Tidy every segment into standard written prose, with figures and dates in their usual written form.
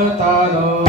Hare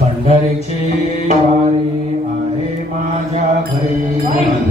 पंढरीची वारी आहे माझ्या घरी,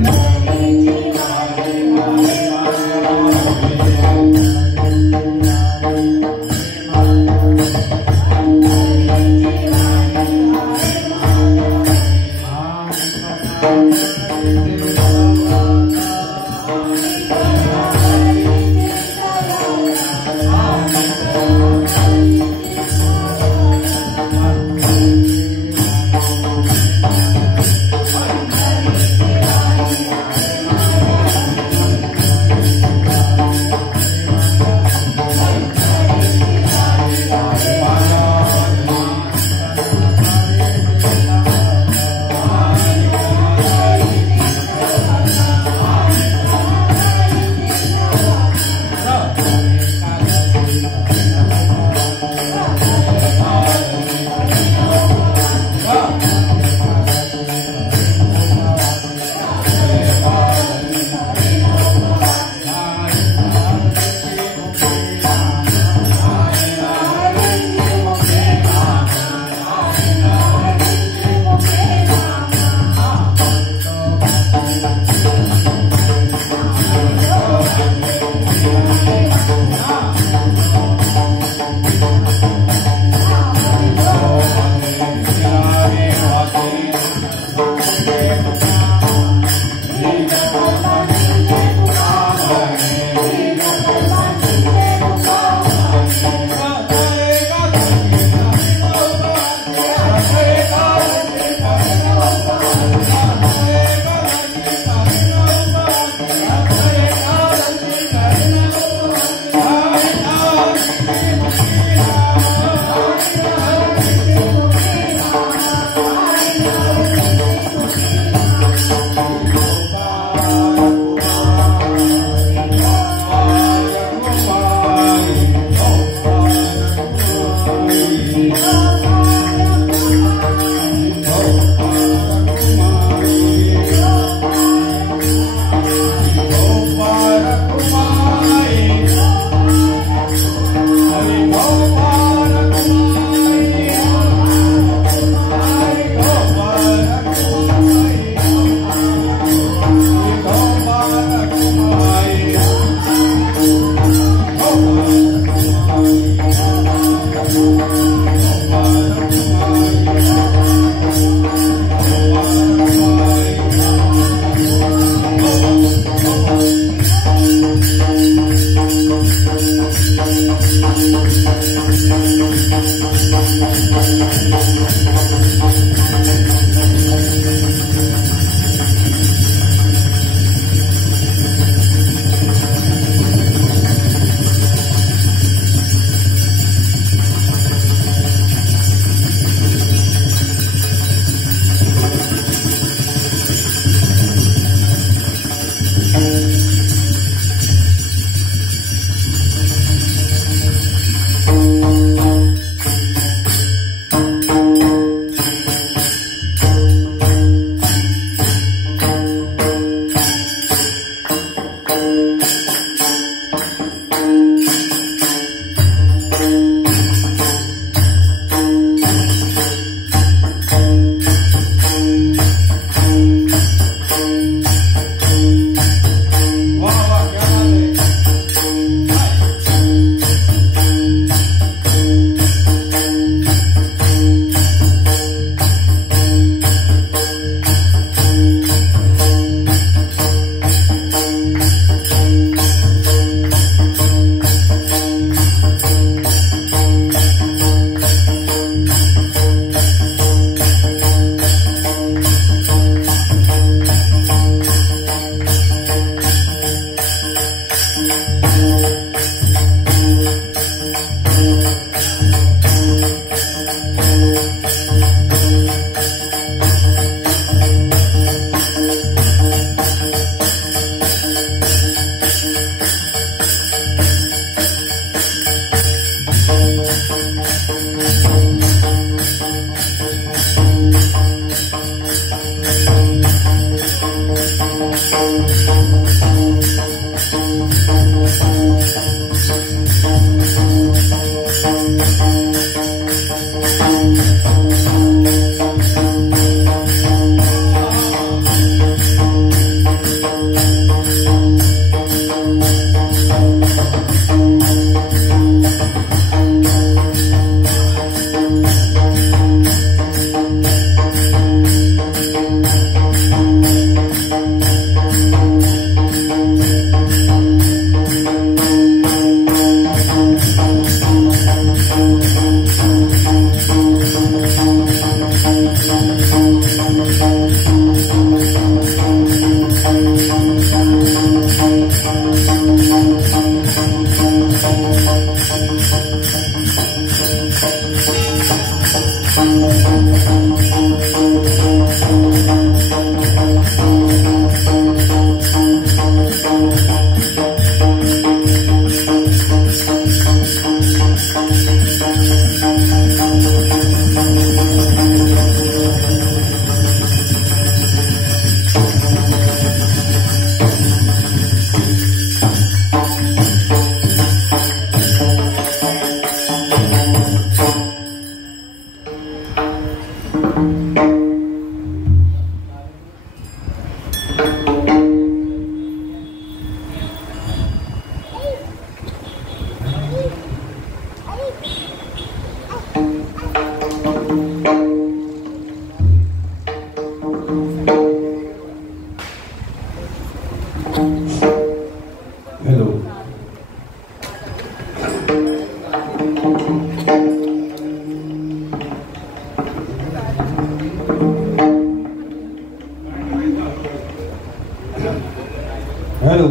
हॅलो.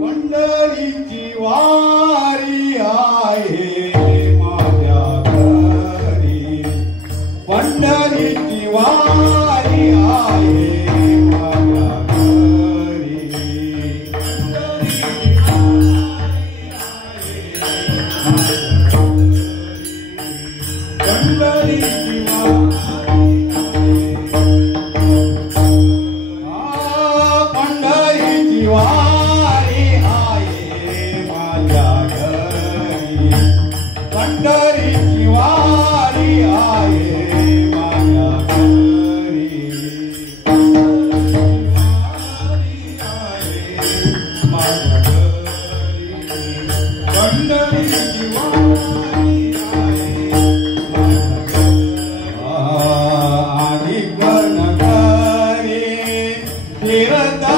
पंढरीची वारी आहे माझ्या घरी, पंढरीची वारी आहे माझ्या घरी, पंढरीची वारी आहे माझ्या घरी, पंढरीची वारी आहे माझ्या घरी, पंढरीची वारी आहे आणि गणगरी फिरता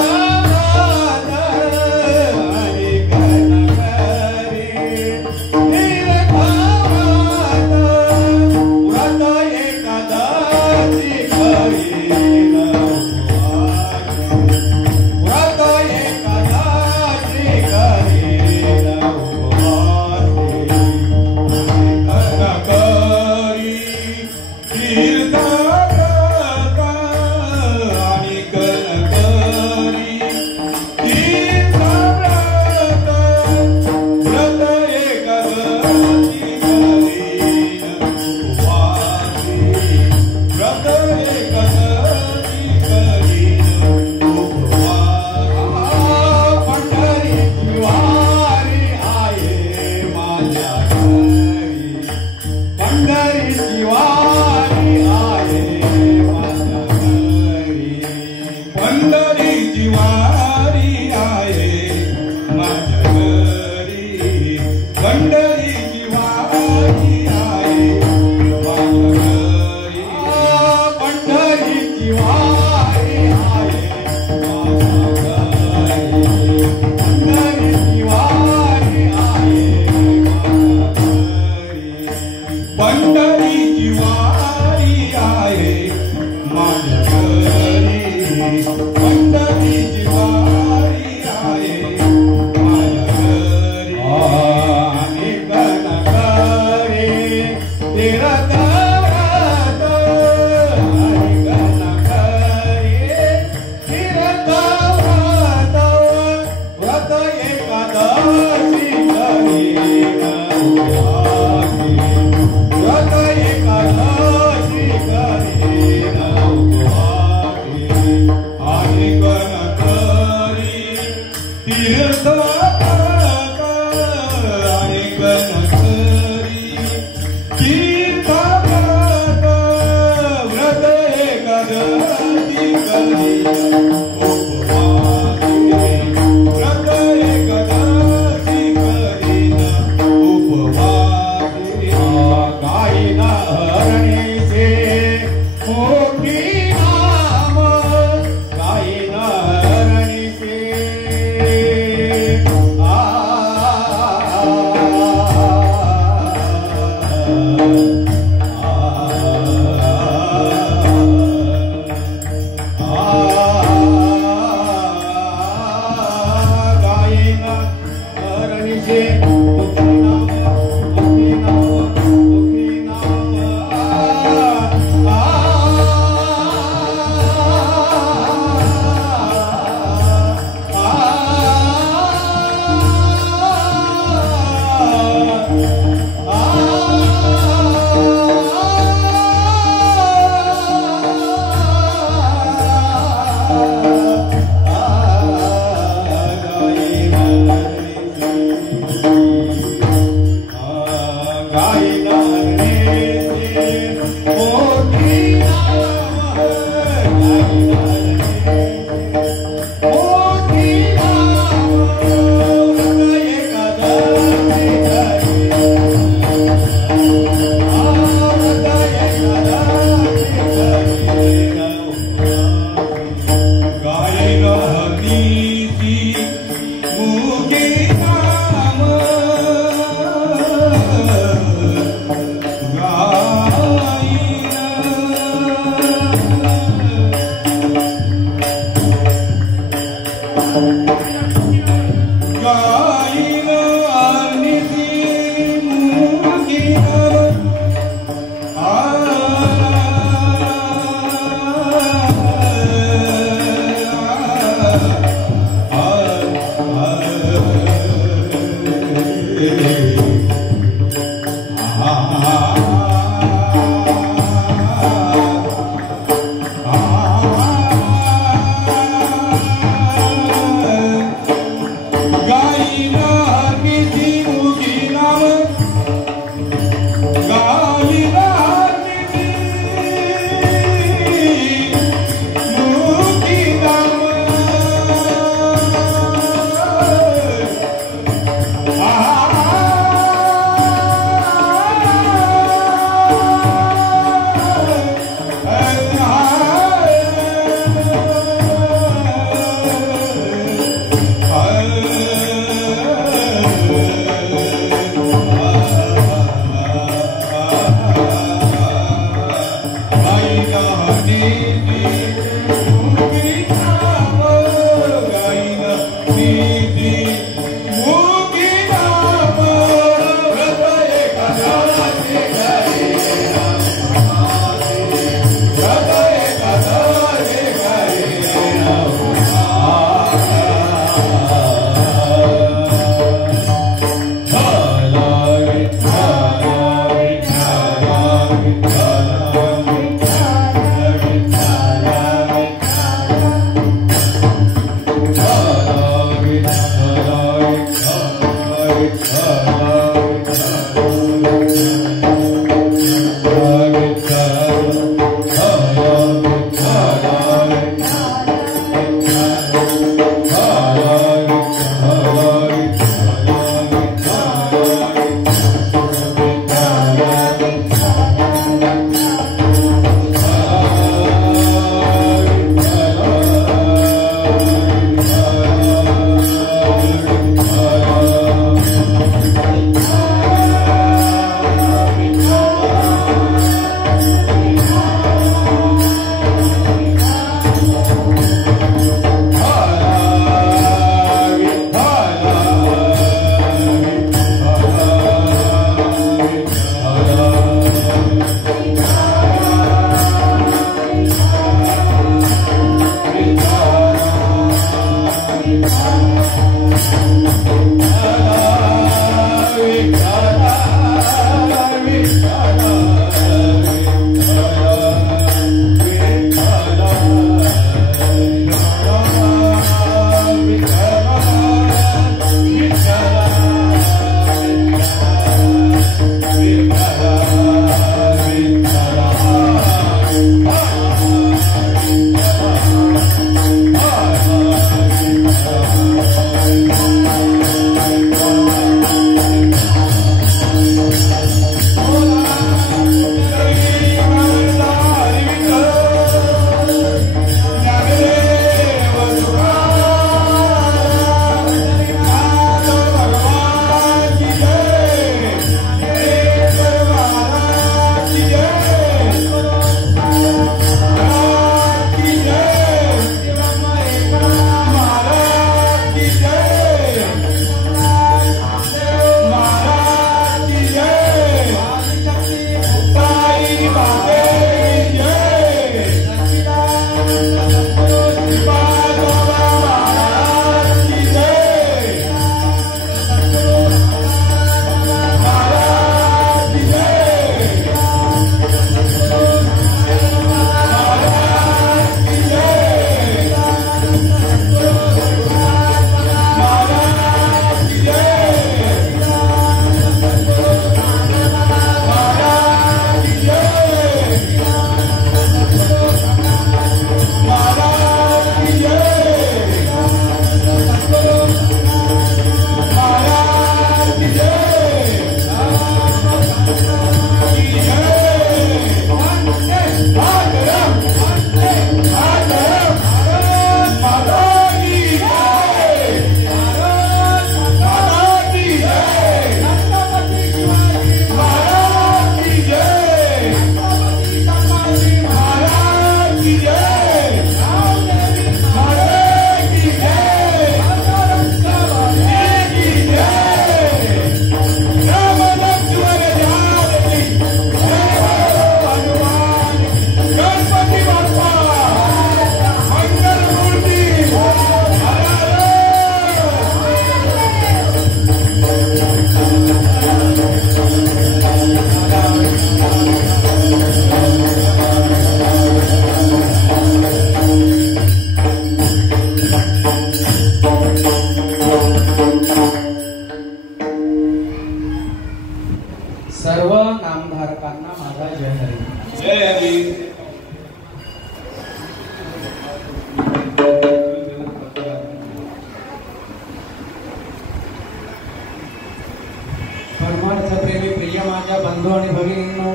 बंधू आणि भगिनींनो,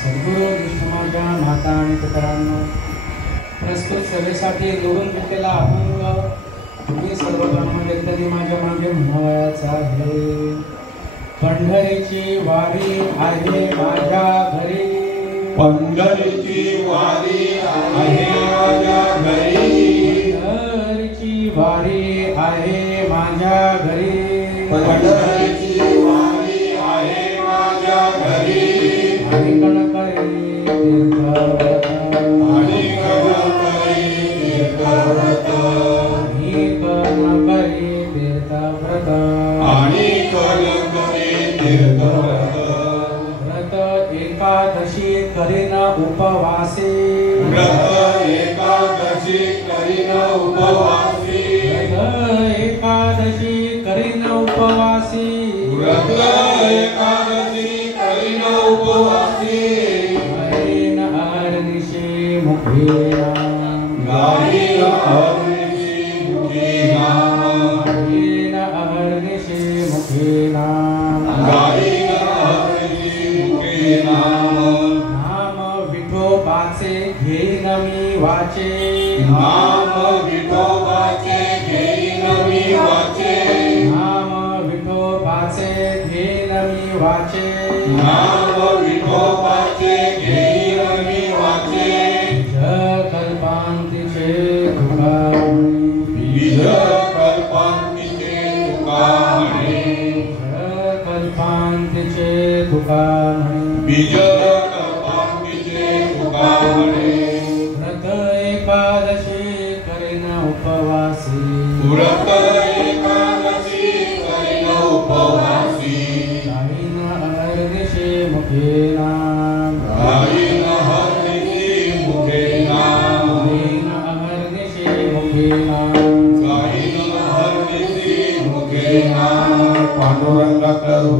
सद्गुरू समाजा माता आणि पितरांनो, प्रस्तुत सभेसाठी निवडून घेतलेला अभंग तुम्ही सर्व ब्रह्मवेत्तांनी माझ्या मागे म्हणावयाचा आहे. पंढरीची वारी आहे माझ्या घरी, पंढरीची वारी आहे माझ्या घरी पंढरीची वारी आहे माझ्या घरी पंढरीची वारी आहे माझ्या घरी आणि कणकळे तीर्थव्रत आणि कणकळे तीर्थव्रत आणि कणकळे तीर्थव्रत आणि कणकळे तीर्थव्रत व्रत एकादशी करीन उपवासी व्रत एकादशी करीन उपवासी व्रत एकादशी करीन उपवासी व्रत एकादशी करीन उपवासी गायेन अहर्निशे मुखेना गायेन अहर्निशे मुखेना गायेन अहर्निशे मुखेना गायेन अहर्निशे मुखेना नाम विठोबाचे घेईन मी वाचे नाम विठोबाचे घेईन मी वाचे नाम विठोबाचे घेईन मी वाचे नाम विठोबाचे घेईन मी वाचे कल्पांतीचे तुका बीज कल्पांतीचे तुका म्हणे कल्पांतीचे तुका बीज कल्पांतीचे तुका म्हणे व्रत एकादशी करीन उपवासी व्रत एकादशी करीन उपवासी गायीन अहर्निशे मुखेना गायीन अहर्निशे मुखेना गायीन अहर्निशे मुखेना गायीन अहर्निशे मुखेना पांडुरंग करू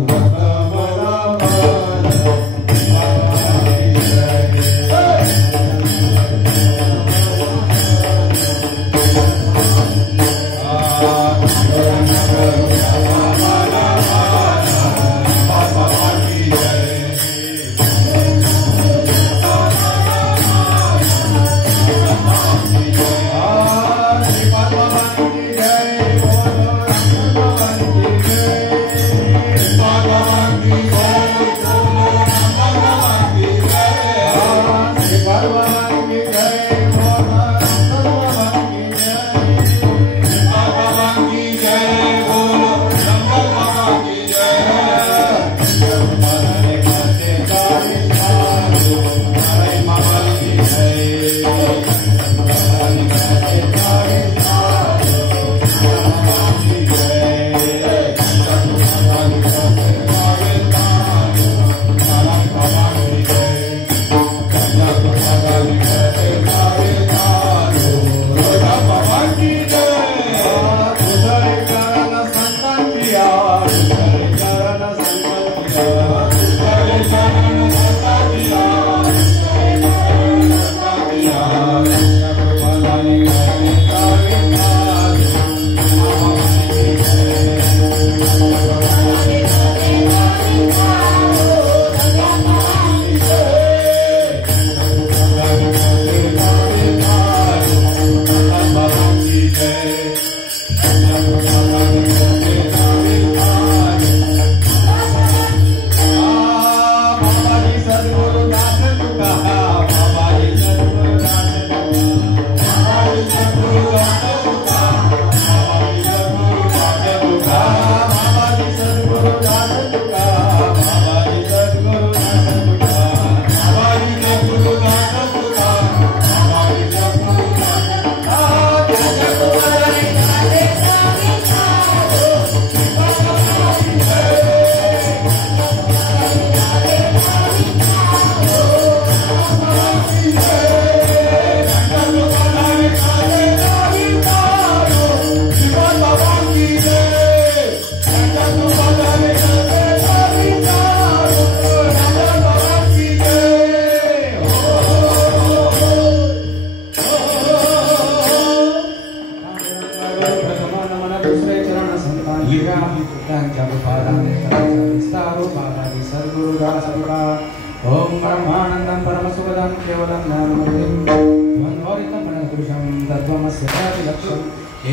ओम ब्रह्मानंदं परमसुखदं केवलं ज्ञानमयं द्वन्द्वरहितं मनोपुरुषं तत्त्वमस्य लक्ष्यम्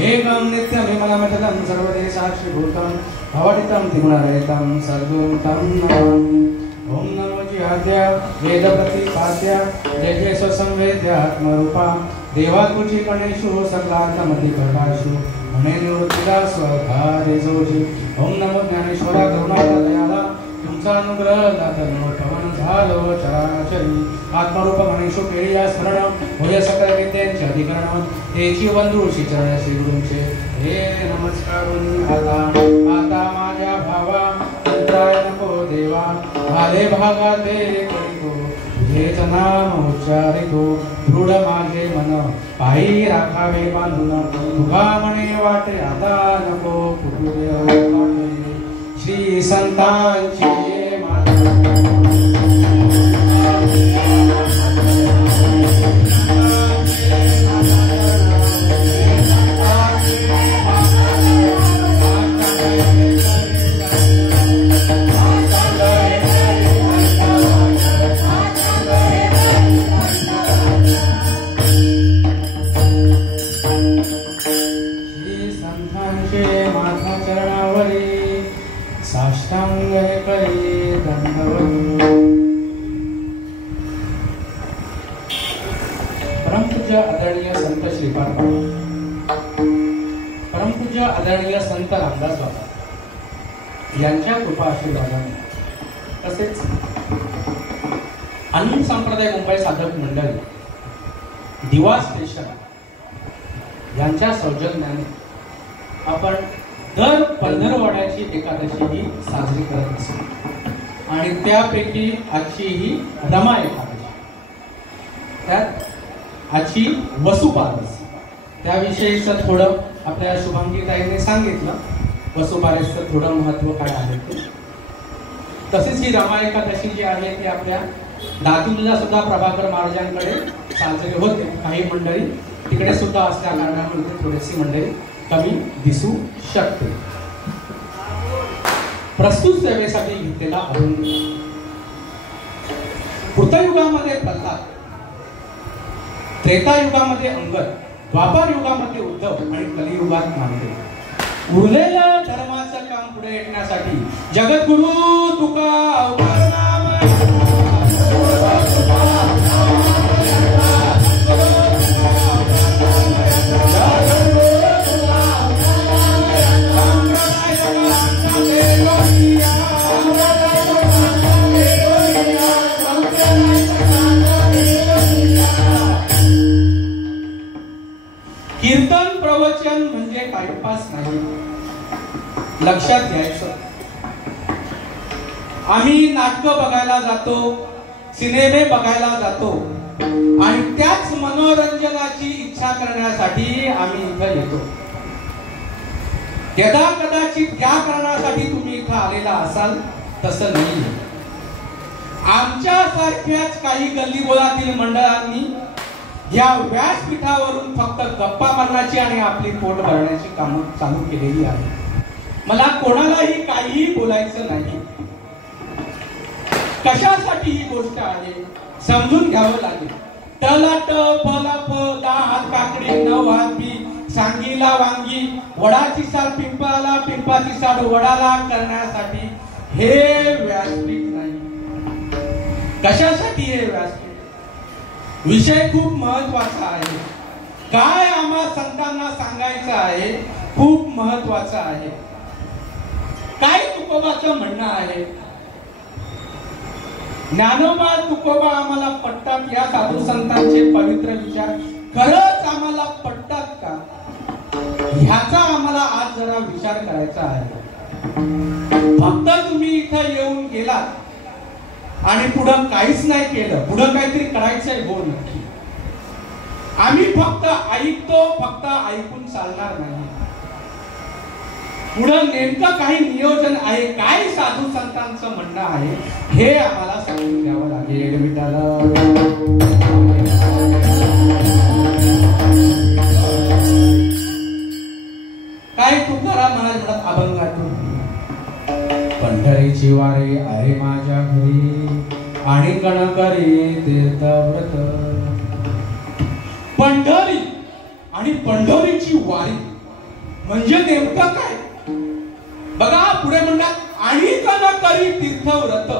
एकं नित्यमिमलमचलं सर्वदेशाक्षिभूतं भवदितं त्रिगुणरहितं सद्गुरुं तं नमामि। ओम नमो देवोची आद्या वेद प्रतिपाद्या जय जय स्वसंवेद्य आत्मरूपा देवा तुझी गणेशो सगळार्थमती प्रकाशो म्हणे निवृत्तीला स्वधारे जोजी ओम नमो ज्ञानेश्वरा करुणाला दयाला तुमचा अनुग्रह दातनो पवन झालो चराचरी आत्मरूप गणेशो केळिया स्मरण होय सकल विद्यांचे अधिकरण तेची वंदुषी चरण श्री गुरूंचे हे नमस्कारून आता माझ्या भावा अंतराय नको देवा भाले भागा ते करितो हेच नाम उच्चारितो दृढ माझे मन पायी राखावे बांधून तुका म्हणे वाटे आता नको फुटू श्री संतांची आदरणीय संत श्रीपाद परमपूज्य आदरणीय संत रामदास बाबा यांच्या कृपा आशीर्वादाने तसेच अनंत संप्रदाय मुंबई साधक मंडळी दिवा स्टेशन यांच्या सौजन्याने आपण दर पंधरवड्याची एकादशी ही साजरी करत असतो आणि त्यापैकी आजची ही रमा एकादशी त्यात आजची वसुबारस त्याविषयीचं थोडं आपल्या शुभांगी ताईने सांगितलं वसुबारसचं थोडं महत्त्व काय आहे ते तसेच ही रमा एकादशी जी आहे ती आपल्या दातुंजला सुद्धा प्रभाकर महाराजांकडे साजरे होते काही मंडळी तिकडे सुद्धा असल्या कारणामुळे थोडीशी मंडळी कमी दिसू शकते प्रस्तुत सेवेसाठी घेतलेला अरुंद कृतयुगामध्ये प्रल्हाद त्रेतायुगामध्ये अंगद द्वापार युगामध्ये उद्धव आणि कलियुगात नामदेव उरलेलं धर्माचं काम पुढे येण्यासाठी जगद्गुरु तुका कीर्तन प्रवचन म्हणजे टाइमपास नाही लक्षात घ्यायचं आम्ही नाटक बघायला जातो सिनेमे बघायला जातो आणि त्याच मनोरंजनाची इच्छा करण्यासाठी आम्ही इथं येतो यदा कदाचित त्या कारणासाठी तुम्ही इथं आलेला असाल तसं नाही आमच्या सारख्याच काही गल्लीबोळातील मंडळांनी या व्यासपीठावरून फक्त गप्पा मारण्याची आणि आपली पोट भरण्याची कामं चालू केलेली आहे मला कोणालाही काहीही बोलायचं नाही कशासाठी ही गोष्ट आहे समजून घ्यावं लागेल तलाट फलाफ दात काकडी नऊ हात बी सांगीला वांगी वडाची साल पिंपळाला पिंपाची साल वडाला करण्यासाठी हे व्यासपीठ नाही कशासाठी हे व्यासपीठ विषय खूप महत्वाचा आहे काय आम्हा संतांना सांगायचं आहे खूप महत्वाचं आहे काय तुकोबाचं म्हणणं आहे ज्ञानोबा तुकोबा आम्हाला पटतात या साधू संतांचे पवित्र विचार खरंच आम्हाला पटतात का ह्याचा आम्हाला आज जरा विचार करायचा आहे फक्त तुम्ही इथं येऊन गेलात आणि पुढं काहीच नाही केलं पुढं काहीतरी करायचंय हो नक्की आम्ही फक्त ऐकतो फक्त ऐकून चालणार नाही पुढं नेमकं काही नियोजन आहे काय साधू संतांचं म्हणणं आहे हे आम्हाला समजून घ्यावं लागेल विठाला काय तुकाराम महाराज म्हणत अभंगातून पंढरीची वारी आहे माझ्या घरी आणि कणकरी तीर्थव्रत पंढरी आणि पंढरीची वारी म्हणजे नेमकं काय बघा पुढे म्हणतात आणि कणकरी तीर्थव्रत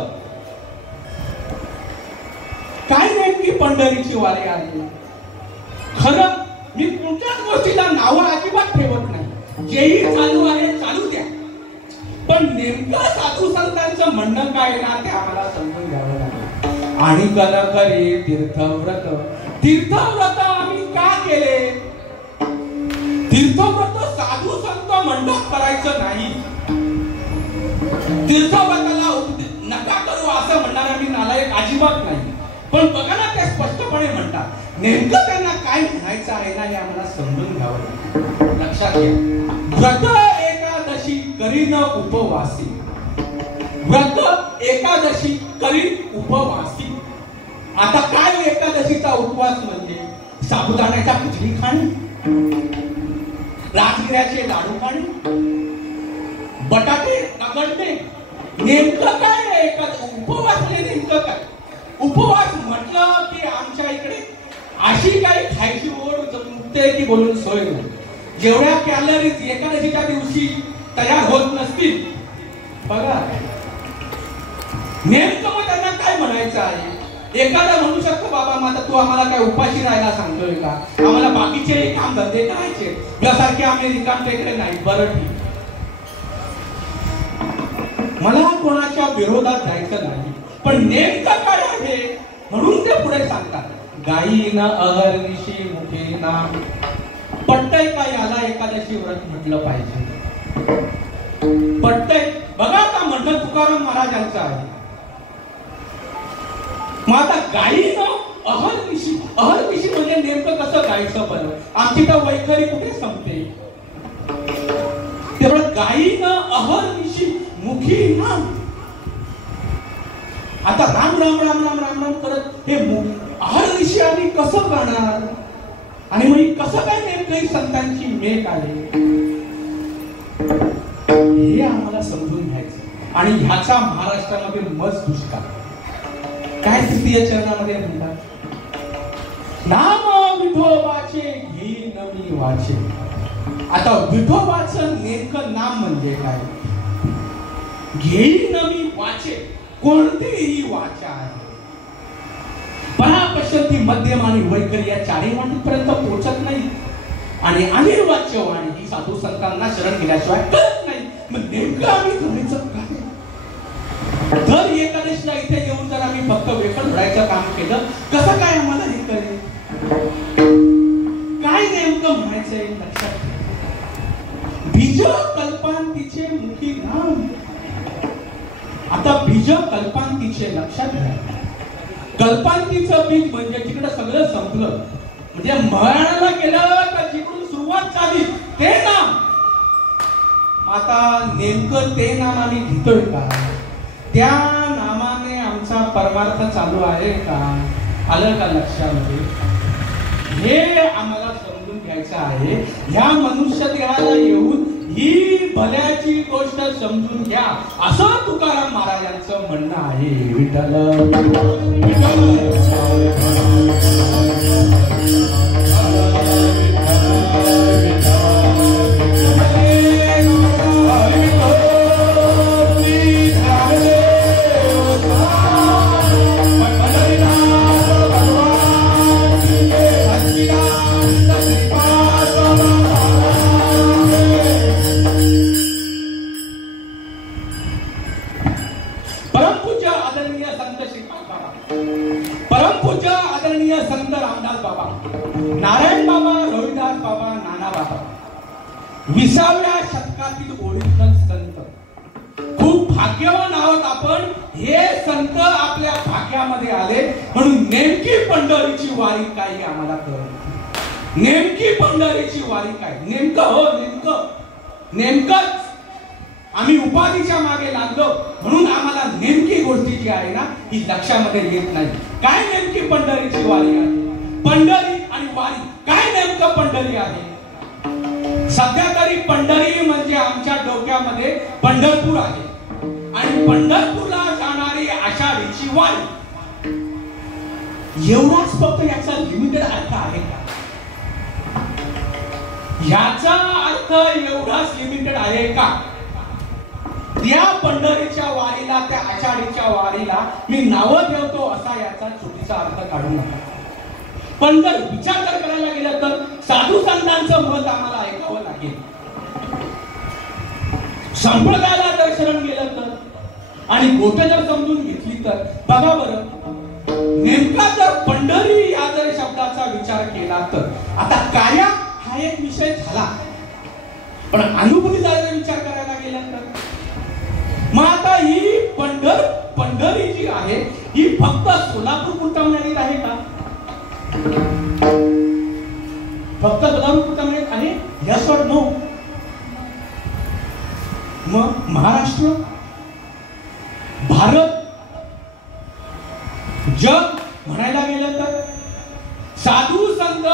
काय नेमकी पंढरीची वारी आहे? खरं मी कुठल्याच गोष्टीला नावं अजिबात ठेवत नाही. जेही चालू आहे चालू द्या, पण नेमकं साधू संतांचं म्हणणं काय ना ते आम्हाला समजून घ्यावं लागेल. आणि करी तीर्थव्रत. तीर्थव्रत आम्ही का केले? तीर्थव्रत साधू संत म्हणतात करायचं नाही. तीर्थव्रताला नका करू असं म्हणणारा मी नालायक अजिबात नाही. पण बघा ना, ते स्पष्टपणे म्हणतात. नेमकं त्यांना काय म्हणायचं आहे ना हे आम्हाला समजून घ्यावं लागेल. लक्षात घ्या, व्रत एकादशी करीन उपवासी. व्रत एकादशी करीन उपवासी. आता काय एकादशीचा उपवास म्हणजे? साबुदाण्याच्या खिचडी खाणे, राजगिऱ्याचे लाडू खाणे, बटाटे रगडणे. नेमकं काय आहे उपवास? नेमकं काय उपवास म्हटलं की आमच्या इकडे अशी काही खायची ओढ जमते की बोलून सोय नाही. जेवढ्या कॅलरीज एकादशीच्या दिवशी तयार होत नसतील बघा. नेमकं मग त्यांना काय म्हणायचं आहे? एखादा म्हणू शकतो, बाबा माझा तू आम्हाला काय उपाशी राहायला सांगतोय का? आम्हाला बाकीचे काम धंदे करायचे, तुझ्यासारखे आम्ही रिकाम टेकडे नाही. बरं ठीक, मला कोणाच्या विरोधात जायचं नाही, पण नेमकं काय आहे म्हणून ते पुढे सांगतात. गायीन अहर्निशी मुखे नाम. पटतय का याला एकादशी व्रत म्हटलं पाहिजे? पटतय? बघा आता म्हणणं तुकाराम महाराजांचं आहे. मग आता गायीनं अहर्निशी, अहर्निशी म्हणजे नेमकं कसं गायचं बरं? आमची तर वैखरी कुठे संपते? तेवढं गायीनं अहर्निशी मुखी नाम. आता राम राम राम राम राम राम करत हे अहर्निशी आम्ही कसं करणार? आणि मग कसं काय नेमकं संतांची मेघ आले हे आम्हाला समजून घ्यायचं. आणि ह्याचा महाराष्ट्रामध्ये मस्त दुष्काळ. काय तृतीय चरणामध्ये म्हणतात, नाम विठोबाचे घेईन मी वाचे. आता विठोबाचं नेमकं नाम म्हणजे काय? घेईन मी वाचे. कोणतीही वाचा आहे. परापश्यंती, मध्यम आणि वैखरी या चारही वाणीपर्यंत पोहोचत नाही. आणि अनिर्वाच्य वाणी ही साधू संतांना शरण गेल्याशिवाय कळत नाही. मग नेमकं आम्ही करायचं काय? दर एकादशीला इथे येऊन जर आम्ही फक्त वेफर भरायचं काम केलं, कसं काय आम्हाला हे कळेल? काय नेमकं म्हणायचंय लक्षात घ्या. बीज कल्पांतीचे मुखी नाम. आता बीज कल्पांतीचे लक्षात घ्या. कल्पांतीचं बीज म्हणजे जिकडे सगळं संपलं, म्हणजे मरणाला गेलं का जिकडून सुरुवात झाली ते नाम. आता नेमकं ते नाम आम्ही घेतोय का? त्या नामाने आमचा परमार्थ चालू आहे का? आलं का लक्षामध्ये? हे आम्हाला समजून घ्यायचं आहे. ह्या मनुष्य देहाला येऊन ही भल्याची गोष्ट समजून घ्या असं तुकाराम महाराजांचं म्हणणं आहे. विठ्ठल नारायण बाबा, रोहिदास बाबा, नाना बाबा 20व्या शतकातील ओरिजिनल संत. खूप भाग्यवान आहोत आपण. हे संत आपल्या भाग्यामध्ये आले म्हणून नेमकी पंढरीची वारी काय आम्हाला कळलं. नेमकी पंढरीची वारी काय? नेमकं हो नेमकंच आम्ही उपाधीच्या मागे लागलो म्हणून आम्हाला नेमकी गोष्टी जी आहे ना ही लक्षामध्ये येत नाही. काय नेमकी पंढरीची वारी आहे? पंढरी आणि वारी काय नेमकं पंढरी आहे? सध्या तरी पंढरी म्हणजे आमच्या डोक्यामध्ये पंढरपूर आहे आणि पंढरपूरला जाणारी आषाढीची वारी. एवढाच फक्त याचा लिमिटेड अर्थ आहे का? याचा अर्थ एवढाच लिमिटेड आहे का? त्या पंढरीच्या वारीला, त्या आषाढीच्या वारीला मी नावं ठेवतो असा याचा चुकीचा अर्थ काढू नका. पण जर विचार करायला गेलं तर साधू संतांचं मत आम्हाला ऐकावं लागेल. संप्रदायाला जर शरण गेलं तर आणि गोष्ट जर समजून घेतली तर बघा बरं, नेमका जर पंढरी या जर शब्दाचा विचार केला तर आता कार्या हा एक विषय झाला, पण अनुभूतीचा जर विचार करायला गेला तर मग आता ही पंढरी जी आहे ही फक्त सोलापूर पुरता मर्यादित आहे का? फक्त सोलापूर पुरता मर्यादित आहे? यस और नो? मग महाराष्ट्र, भारत, जग म्हणायला गेलं तर साधू संत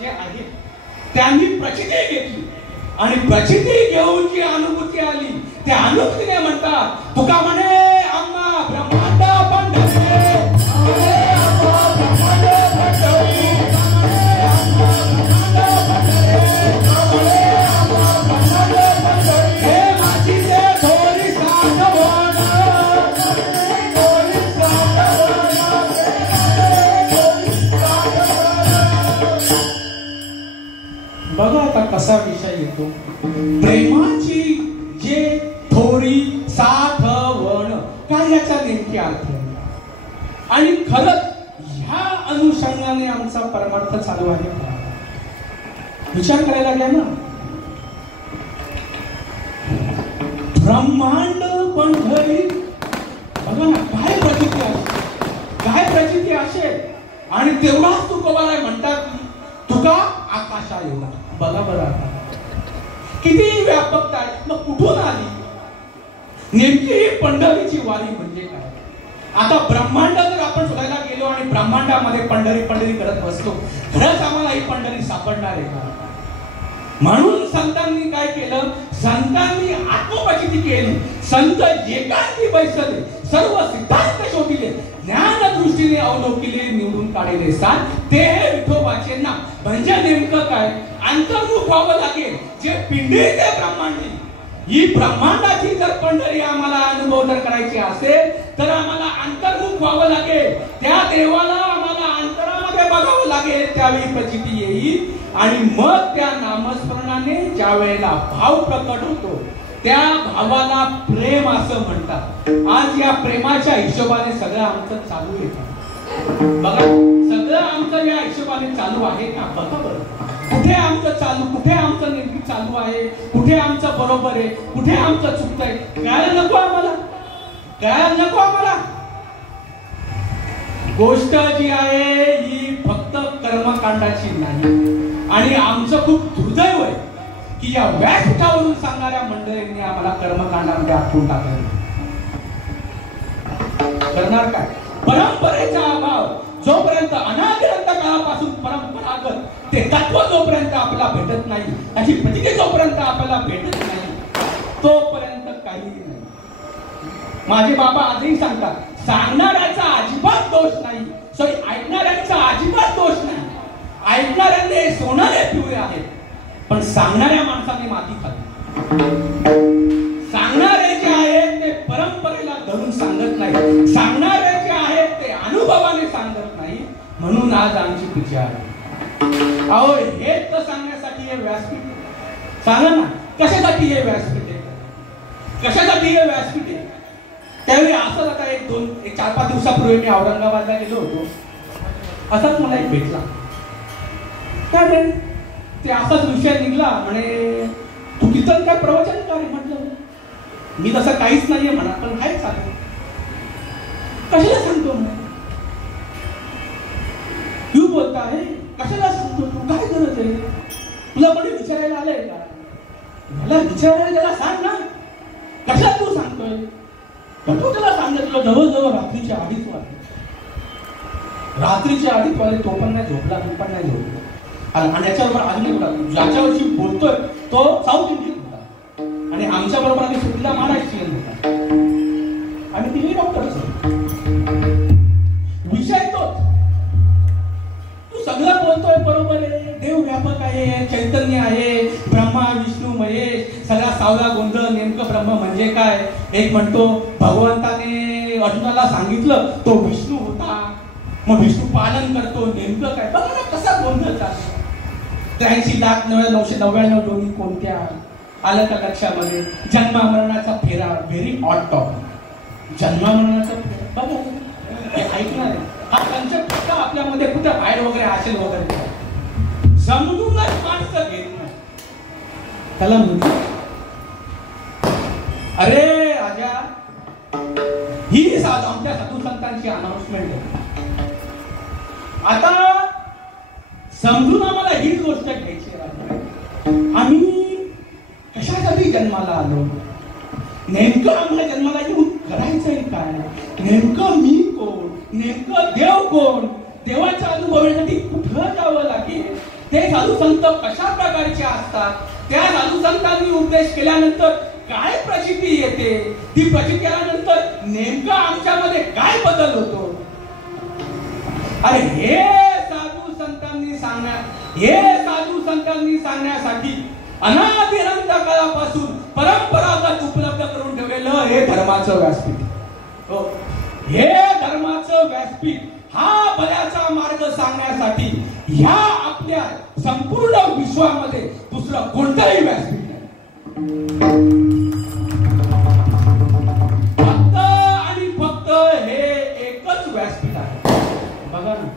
जे आहेत त्यांनी प्रचिती घेतली आणि प्रचिती घेऊन जी अनुभूती आली त्या अनुभूतीने म्हणतात, तुका म्हणे आम्हा ब्रह्मांड पंढरी, बघा आता कसा विषय येतो. प्रेमाची जे थोरी साठवण काय याचा नेमकी अर्थ आणि खरंच ह्या अनुषंगाने आमचा परमार्थ चालू आहे का? विचार करायला घ्या ना. ब्रह्मांड पंढरी, बघा ना काय प्रचिती असेल, काय प्रचिती असेल. आणि तेवढाच तुकोबाराय म्हणतात तुका आकाशा एवढा. बघा बरं आता किती व्यापकता आहे. मग कुठून आली नेमकी पंढरीची वारी म्हणजे काय? आता ब्रह्मांड जर आपण शोधायला गेलो आणि ब्रह्मांडामध्ये पंढरी करत बसलो, खरंच आम्हाला ही पंढरी सापडणार आहे का? म्हणून संतांनी काय केलं, संतांनी आत्मप्रचिती केली. संत एकांती बैसले, सर्व सिद्धांत शोधिले, ज्ञान दृष्टीने अवलोकिले, निवडून काढले साथ ते विठोबाचे नाम. म्हणजे नेमकं काय, अंतर्मुख व्हावं लागेल. जे पिंडी ते ब्रह्मांडी, ही ब्रह्मांडाची जर पंढरी आम्हाला अनुभव जर करायची असेल तर आम्हाला अंतर्मुख व्हावं लागेल. त्या देवाला आम्हाला अंतरामध्ये बघावं लागेल. त्यावेळी प्रचिती येईल आणि मग त्या नामस्मरणाने ज्या वेळेला भाव प्रकट होतो त्या भावाला प्रेम असं म्हणतात. आज या प्रेमाच्या हिशोबाने सगळं आमचं चालू आहे. बघा सगळं आमचं या हिशोबाने चालू आहे का? बघा बरं, कुठे आमचं चालू, कुठे आमचं नेमकी चालू आहे, कुठे आमचं बरोबर आहे, कुठे आमचं चुकतंय कळायला नको आम्हाला, कळायला नको आम्हाला. गोष्ट जी आहे ही फक्त कर्मकांडाची नाही. आणि आमचं खूप दुर्दैव आहे की या व्यासपीठावरून सांगणाऱ्या मंडळींनी आम्हाला कर्मकांडामध्ये आखून टाकलं. करणार काय? परंपरेचा अभाव जोपर्यंत अनादिअनंत काळापासून परंपरागत ते तत्व जोपर्यंत आपल्याला भेटत नाही, अशी प्रतिक्रिया जोपर्यंत आपल्याला भेटत नाही तोपर्यंत काही नाही. माझे बाबा आजही सांगतात, सांगणाऱ्याचा अजिबात दोष नाही, सॉरी ऐकणाऱ्यांचा अजिबात दोष नाही. ऐकणाऱ्यांनी सोनारे पिवळे आहेत पण सांगणाऱ्या माणसाने माती खाल्ली. सांगणारे जे आहेत ते परंपरेला धरून सांगत नाही, सांगणारे जे आहेत ते अनुभवाने सांगत नाही. म्हणून आज आमची पूजा आहे. अहो हेच तर सांगण्यासाठी हे व्यासपीठ. सांगा ना कशासाठी हे व्यासपीठ आहे, कशासाठी हे व्यासपीठ आहे? त्यावेळी असं आता एक 4-5 दिवसापूर्वी मी औरंगाबादला गेलो होतो. असाच मला एक भेटला. काय म्हणे, ते असाच विषय निघला म्हणे तू तिथं काय प्रवचन कर. म्हटलं मी तसं काहीच नाहीये म्हणा, पण काय चालू कशाला सांगतो म्हणे, तू बोलता आहे कशाला सांगतो, तू काय करत आहे, तुला कोणी विचारायला आलंय का? मला विचारायला त्याला सांग ना, कशाला तू सांगतोय? पण तू त्याला सांगत, तुला जवळजवळ रात्रीच्या 2:30 वाजले. रात्रीच्या 2:30 वाजले, तो पण नाही झोपला, मी पण नाही झोपलो. आणि याच्याबरोबर अजून एक होता, ज्याच्यावरची बोलतोय तो साऊथ इंडियन होता आणि आमच्या बरोबर आम्ही सुट्टीला महाराष्ट्रीयन होता आणि तिने डॉक्टरच. विषय तोच, तू सगळं बोलतोय बरोबर आहे, देव व्यापक आहे, चैतन्य आहे, ब्रह्मा विष्णू महेश, सगळा सावळा गोंधळ नेमकं परब्रह्म म्हणजे काय? एक म्हणतो भगवंताने अर्जुनाला सांगितलं तो विष्णू होता, मग विष्णू पालन करतो, नेमकं काय? बघा ना कसा गोंधळ चालतो. 83,999 दोन्ही कोणत्या आलं का लक्षामध्ये? जन्मामरणाचा फेरा, व्हेरी ऑड टॉपिक. जन्मामरणाचा फेरा बघा, हे ऐकणार आहे हा कन्सेप्ट का आपल्यामध्ये कुठं बाहेर वगैरे असेल वगैरे समजूनच माणसं घेत नाही. त्याला म्हणतो अरे राजा, ही आमच्या साधू संतांची अनाउन्समेंट आहे. आता समजून आम्हाला ही गोष्ट घ्यायची आहे, आम्ही कशासाठी जन्माला आलो, नेमकं आम्हाला जन्माला येऊन करायचंय काय, नेमकं मी कोण, नेमकं देव कोण, देवाच्या अनुभवासाठी कुठं जावं लागेल, ते साधू संत कशा प्रकारचे असतात, त्या साधू संतांनी उपदेश केल्यानंतर काय प्रचिती येते, ती प्रचिती आल्यानंतर नेमकं आमच्यामध्ये काय बदल होतो. अरे हे साधू संतांनी सांगण्यासाठी अनादिअनंत काळापासून परंपरागत उपलब्ध करून ठेवलेलं हे धर्माचं व्यासपीठ. हो, हे धर्माचं व्यासपीठ हा बऱ्याचा मार्ग सांगण्यासाठी ह्या आपल्या संपूर्ण विश्वामध्ये दुसरं कोणतंही व्यासपीठ नाही. फक्त आणि फक्त हे एकच व्यासपीठ आहे. बघा ना,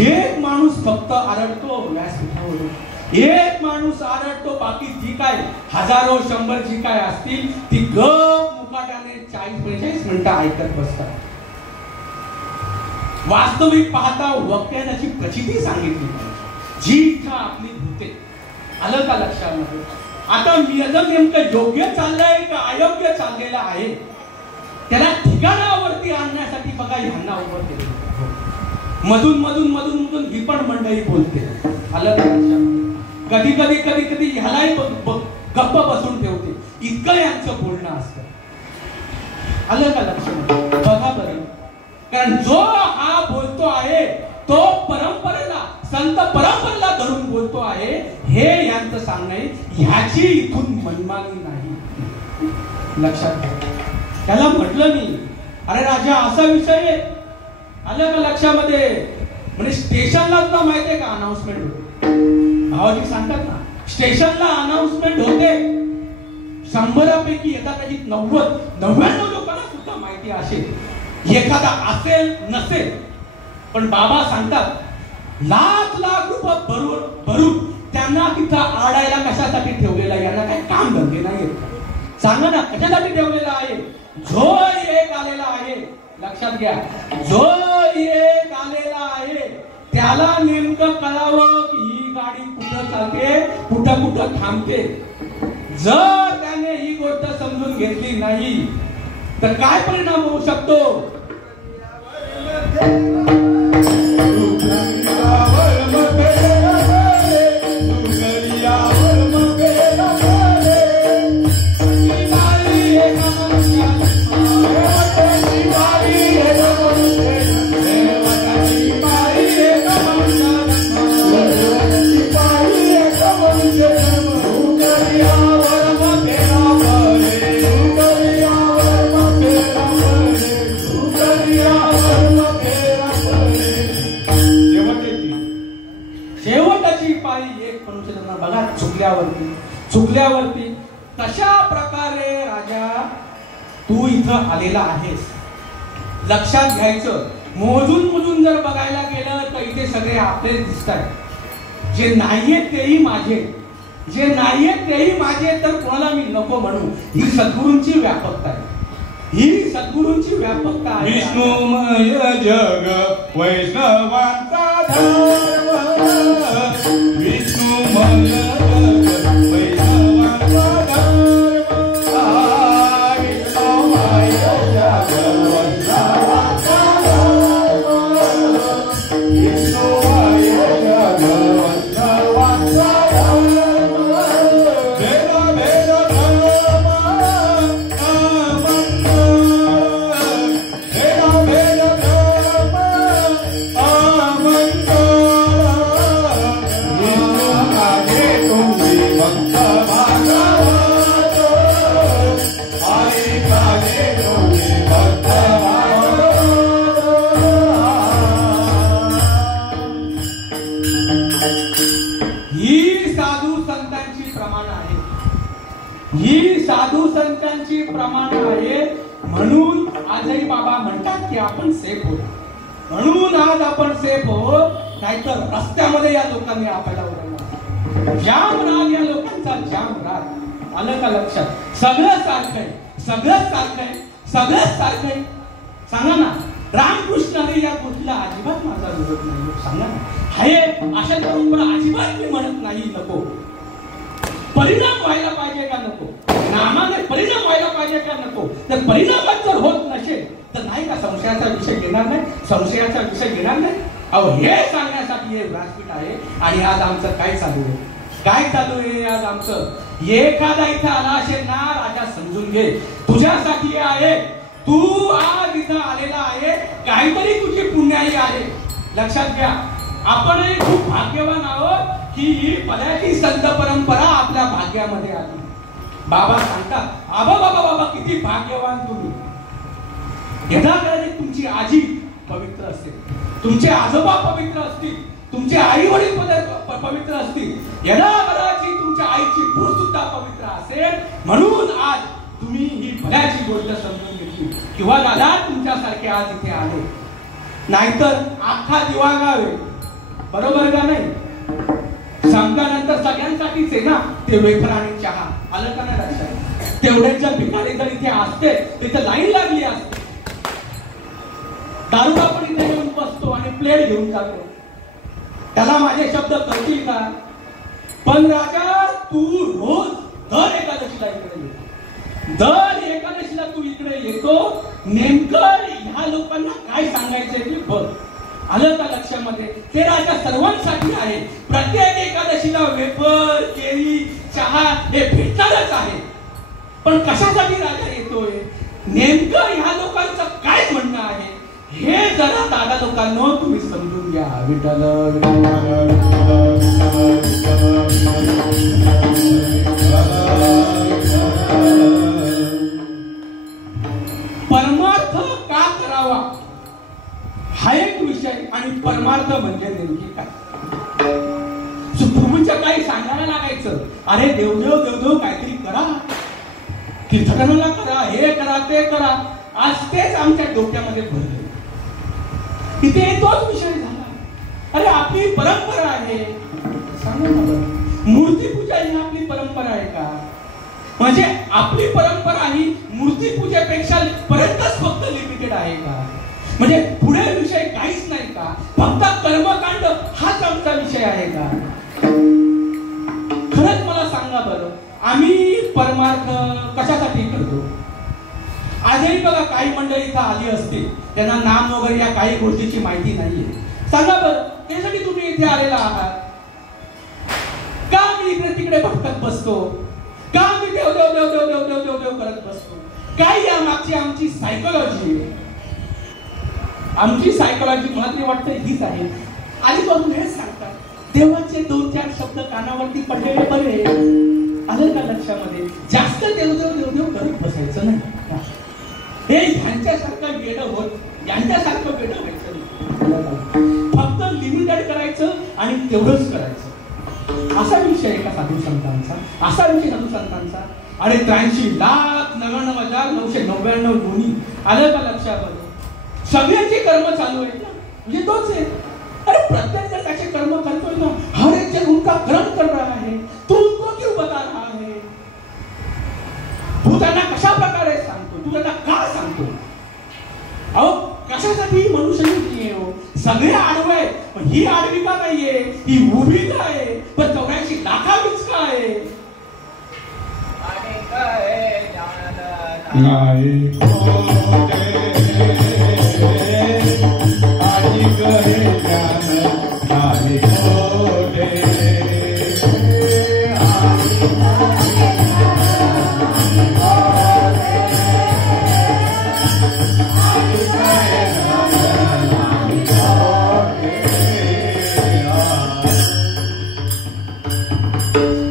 एक माणूस फक्त आरडतो व्यासपीठावरून, एक माणूस आरडतो, बाकी जी काय हजारो 100 जी काय असतील ती गप मुकाट्याने 40-45 मिनिटं ऐकत बसतात. वास्तविक पाहता वक्त्याची प्रचिती सांगितली जी इच्छा आपली होते. आलं का लक्षामध्ये? आता नेमकं योग्य चाललंय का अयोग्य चाललेलं आहे त्याला ठिकाणावरती आणण्यासाठी बघा ह्यांना उभं केलं. मधून ही पण मंडळी बोलते. आलं का लक्षामध्ये? कधी ह्यालाही गप्प बसून ठेवते. इतकं यांचं बोलणं असतं. आलं का लक्षामध्ये? बघा बरं, कारण जो हा बोलतो आहे तो संत परंपरेला धरून बोलतो आहे, हे यांचं सांगणं आहे. ह्याची इथून मनमानी नाही. लक्षात घ्या. त्याला म्हटलं मी, अरे राजा असा विषय आहे. आलं का लक्षामध्ये? म्हणजे स्टेशनला तुला माहितीये का अनाउन्समेंट होते, भावाजी सांगतात ना, स्टेशनला अनाउन्समेंट होते. 100पैकी कदाचित 90-99 लोकांना सुद्धा माहिती असेल, एखादा असेल नसेल, पण बाबा सांगतात लाख रुपये भरून त्यांना तिथं आडायला कशासाठी ठेवलेला? यांना काही काम धंदे नाही. सांगा ना कशासाठी ठेवलेला आहे? जो एक आलेला आहे, लक्षात घ्या, जो एक आलेला आहे त्याला नेमकं कळावं की ही गाडी कुठं चालते, कुठं थांबते. जर त्याने ही गोष्ट समजून घेतली नाही तर काय परिणाम होऊ शकतो? चुकल्यावरती तशा प्रकारे राजा तू इथं आलेला आहेस. लक्षात घ्यायचं, मोजून जर बघायला गेलं तर इथे सगळे आपले दिसतात. जे नाहीयेत तेही माझे, जे नाहीयेत तेही माझे, तर कोणाला मी नको म्हणू. ही सद्गुरूंची व्यापकता आहे. ही सद्गुरूंची व्यापकता आहे. विष्णुमय जग वैष्णवांचा धर्म, विष्णुमय जग वैष्णवांचा धर्म, विष्णुमय जग वैष्णवांचा धर्म, विष्णुमय जग वैष्णवांचा धर्म, भेद धर्म भेद धर्म ही साधू संतांची प्रमाण आहे, ही साधू संतांची प्रमाण आहे. म्हणून आजही बाबा म्हणतात की आपण सेफ होतो, म्हणून आज आपण सेफ हो. नाहीतर रस्त्यामध्ये या लोकांनी आपल्याला उडवलं. जाम राग या लोकांचा, जाम राग. आलं का लक्षात? सगळं सारखं आहे, सगळं सारखं आहे, सगळं सारखं आहे. सांगा ना, रामकृष्णाने या गोष्टीला अजिबात माझा विरोध नाही. सांगा ना, हे अशा परंपरा अजिबात मी म्हणत नाही नको. परिणाम व्हायला पाहिजे का नको? नामाने परिणाम व्हायला पाहिजे का नको? तर परिणामात जर होत नसेल तर नाही का संशयाचा विषय घेणार नाही, संशयाचा विषय घेणार नाही. अहो, हे सांगण्यासाठी हे व्यासपीठ आहे. आणि आज आमचं काय चालू आहे, काय चालू आहे आज आमचं? एखादा इथं आला असेल ना, राजा समजून घे, तुझ्यासाठी आहे. तू आज इथं आलेला आहे, काहीतरी तुझी पुण्याई आहे. लक्षात घ्या, आपणही खूप भाग्यवान आहोत की ही पदाची संत परंपरा आपल्या भाग्यामध्ये आली. बाबा सांगतात, आबा बाबा बाबा किती भाग्यवान तुम्ही. यथाकाळी तुमची आजी पवित्र असते, तुमचे आजोबा पवित्र असतील, तुमचे आई वडील पवित्र असतील, यथाकाळी तुमच्या आईची भूर सुद्धा पवित्र असेल. म्हणून आज तुम्ही ही भल्याची गोष्ट समजून घेतली किंवा दादा तुमच्यासारखे आज इथे आले. नाहीतर अख्खा दिवागाव आहे, बरोबर का नाही? संपल्यानंतर सगळ्यांसाठीच आहे ना ते वेफर आणि चहा. आलं का नाही लक्षात? तेवढेच जर भिकारी जर इथे असते तिथे लाईन लागली असते. दारुडा पण इथे येऊन बसतो आणि प्लेट घेऊन जातो. त्याला माझे शब्द कळतील का? पण राजा, तू रोज दर एकादशीला इकडे येतो, दर एकादशीला तू इकडे येतो. नेमकं ह्या लोकांना काय सांगायचंय ते बघ. आलं का लक्षामध्ये? ते राजा सर्वांसाठी आहे. प्रत्येक एकादशीला वेफर, केळी, चहा हे भेटणारच आहे. पण कशासाठी राजा येतोय? नेमकं ह्या लोकांचं काय म्हणणं आहे हे जरा दादा लोकांनो तुम्ही समजून घ्या. विठ्ठल परमार्थ का करावा हा एक विषय. आणि परमार्थ म्हणजे नेमकी काय? पूर्वीच्या काही सांगायला लागायचं, अरे देवदेव देवदेव काहीतरी करा, कीर्तनाला करा, हे करा, ते करा. आज तेच आमच्या डोक्यामध्ये भरले. तिथे तोच विषय झाला. अरे आपली परंपरा आहे, सांगा ना, मूर्तीपूजा ही आपली परंपरा आहे का? म्हणजे आपली परंपरा ही मूर्तीपूजेपेक्षा पर्यंतच फक्त लिमिटेड आहे का? म्हणजे पुढे विषय काहीच नाही का? फक्त कर्मकांड हाच आमचा विषय आहे का? खरंच मला सांगा बरं, आम्ही परमार्थ कशासाठी करतो? आजही बघा काही मंडळी इथं आली असते, त्यांना नाम वगैरे या काही गोष्टीची माहिती नाहीये. सांगा बरं, त्यासाठी तुम्ही इथे आलेला आहात का? मी इकडे तिकडे भटकत बसतो का? मी देव देव देव देव देव देव देव देव करत बसतो? काय या मागची आमची सायकोलॉजी आहे? आमची सायकोलॉजी मला तरी वाटतं हीच आहे. आधीपासून हेच सांगतात, देवाचे 2-4 शब्द कानावरती पडलेले बरे. आलं का लक्षामध्ये? जास्त देवदेव देवदेव करत बसायचं नाही. हे ह्यांच्यासारखं वेडं होत, यांच्यासारखं वेडं व्हायचं. फक्त लिमिटेड करायचं आणि तेवढंच करायचं. असा विषय आहे का साधू संतांचा? असा विषय साधू संतांचा? अरे 83,99,999 दोन्ही. आलं का लक्षामध्ये? सगळ्यांचे कर्म चालू आहेत ना, म्हणजे तोच आहे. अरे प्रत्येक जण त्याचे कर्म करतोय ना. हर एक जन उनका कर्म कर रहा है, तू उनको क्यों बता रहा है? तू त्यांना कशा प्रकारे सांगतो? तू त्यांना का सांगतो? अहो, कशासाठी मनुष्य नाही हो? सगळे आडवे आहेत, पण ही आडवी का नाहीये? ही उभी का आहे? पण 84 लाखावीच का आहे? आणि काय नाही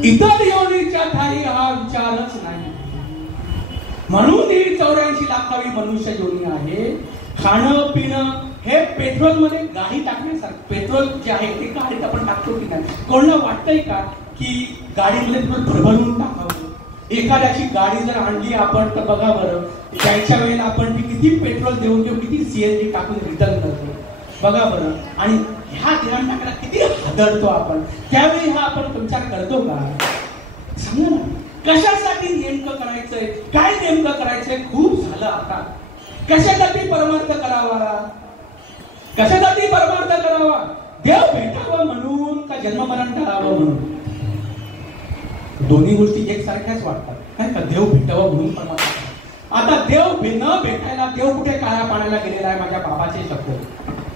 इतर योनीच्या ठाई हा विचारच नाही. म्हणून ही 84 लाखावी मनुष्य योनी आहे. खाणं पिणं हे पेट्रोल मध्ये गाडी टाकण्यासारखं, पेट्रोल जे आहे ते गाडीत आपण टाकतो की नाही, कोणाला वाटतंय का की गाडीमध्ये पेट्रोल भरभरून टाकावं? एखाद्याची गाडी जर आणली आपण तर बघा बरं, जायच्या वेळेला आपण ती किती पेट्रोल देऊन किंवा किती सीएनजी टाकून रिटर्न करतो बघा बरं. आणि ह्या धिराण टाकायला किती हादरतो आपण, त्यावेळी हा आपण विचार करतो का? सांगा ना, कशासाठी नेमकं करायचंय, काय नेमकं करायचंय? खूप झालं आता. कशासाठी परमार्थ करावा, कशासाठी परमार्थ करावा? देव भेटावा म्हणून का जन्ममरण टाळावं म्हणून? दोन्ही गोष्टी एकसारख्याच वाटतात काय का? देव भेटावा म्हणून परमार्थ. आता देव न भेटायला, देव कुठे काळ्या पाण्याला गेलेला आहे? माझ्या बाबाचे शब्द,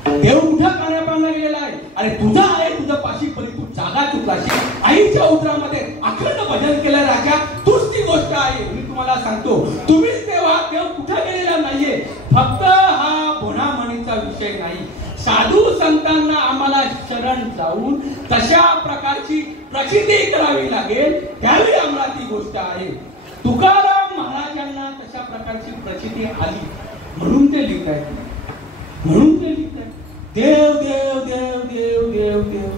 देव कुठं काळ्या पाण्याला गेलेला आहे? अरे तुझा आहे, तुझं पाशी परी तू जागा चुकलाशी. आईच्या उतरामध्ये अखंड भजन केलं राजा, तूच ती गोष्ट आहे. मी तुम्हाला सांगतो, तुम्हीच तेव्हा देव कुठं गेलेला नाहीये. फक्त हा बोणामणीचा विषय नाही. साधू संतांना आम्हाला शरण जाऊन तशा प्रकारची प्रचिती करावी लागेल, त्यावेळी आम्हाला ती गोष्ट आहे. तुकाराम महाराजांना तशा प्रकारची प्रचिती आली म्हणून ते लिहित आहेत, म्हणून ते लिहित आहेत. देव देव देव देव देव देव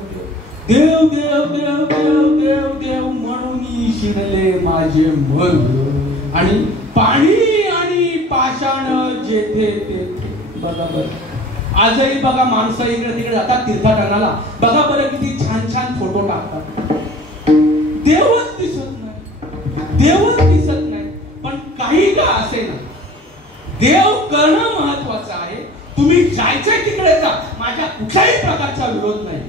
देव देव देव देव देव देव म्हणून शिरले माझे मन, आणि पाणी आणि पाषाण जेथे तेथे. बघा बरं, आजही बघा माणसं इकडे तिकडे जातात तीर्थाटनाला, बघा बरं किती छान छान फोटो टाकतात. देवच दिसत नाही, देवच दिसत नाही. पण काही का असे ना, देव करणं महत्वाचं आहे. तुम्ही जायचंय तिकडे जा, माझ्या कुठल्याही प्रकारचा विरोध नाही.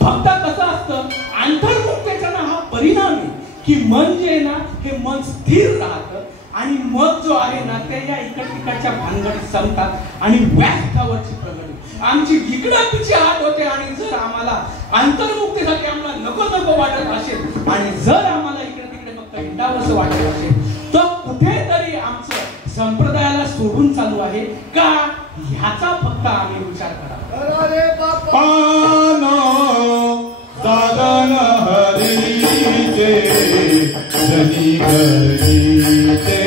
फक्त कसं असतं, अंतर्मुक्तेचा ना हा परिणाम आहे की मन जे आहे ना, हे मन स्थिर राहतं, आणि मग जो आहे ना ते या इकडच्या भानगडीत संपतात आणि व्याख्यावरची प्रगती आमची इकडं पिछे हात होते. आणि जर आम्हाला अंतर्मुक्तीसाठी आम्हाला नको नको वाटत असेल, आणि जर आम्हाला इकडे तिकडे फक्त हिंडावंसं वाटत असेल, तर कुठेतरी आमचं संप्रदायाला सोडून चालू आहे का, ह्याचा फक्त आम्ही विचार करा. साधन हरीचे जनी हरीचे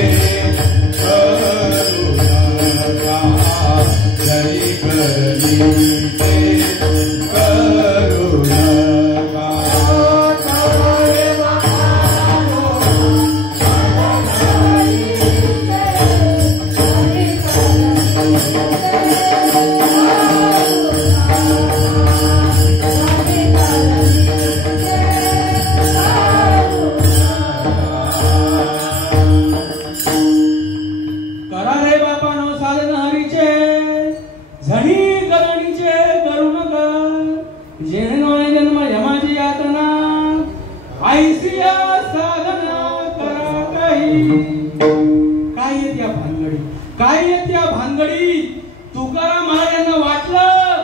करुणा, जनी हरीचे करुणा. काय येत या भानगडी? तुकाराम महाराजांना वाटलं,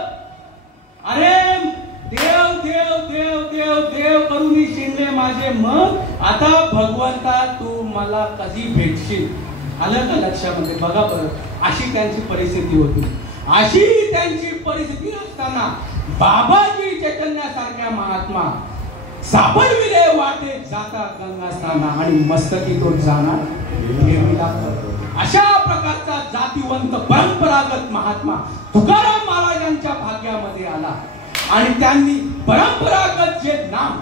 अरे देव देव देव देव देव करून शिंदे माझे, मग आता भगवंता तू मला कधी भेटशील? आलं का लक्षामध्ये? बघा बरं, अशी त्यांची परिस्थिती होती. अशी त्यांची परिस्थिती असताना बाबाजी चैतन्यासारख्या महात्मा सापडविले वाटे जाता गंगास्थाना, आणि मस्तकी तो जाणार देवीला. अशा प्रकारचा जातीवंत परंपरागत महात्मा तुकाराम महाराजांच्या भाग्यामध्ये आला, आणि त्यांनी परंपरागत जे नाम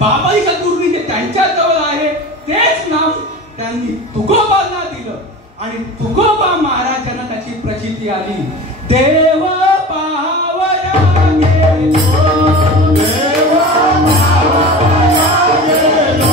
बाबाई सद्गुरूंनी जे त्यांच्या जवळ आहे तेच नाम त्यांनी तुकोबांना दिलं, आणि तुकोबा महाराजांना त्याची प्रचिती आली. देव पाहावया गेलो, देव पाहावया गेलो, देव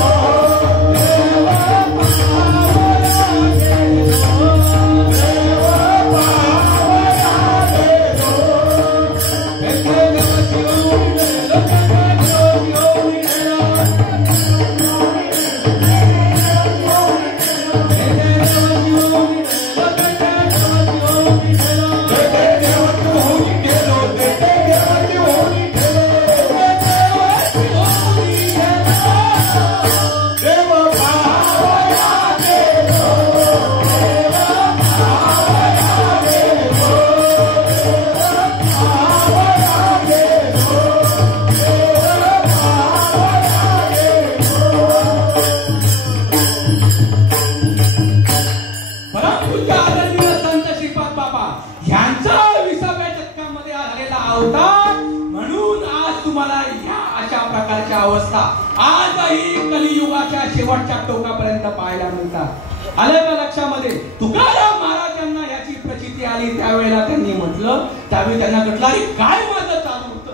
प्रकारच्या अवस्था आजही कलियुगाच्या शेवटच्या टोकापर्यंत पाहायला मिळतात. आलं का लक्षामध्ये? तुकाराम महाराजांना याची प्रचिती आली त्यावेळेला त्यांनी म्हटलं, त्यावेळी त्यांना कळलं अरे काय माझं चालू होतं,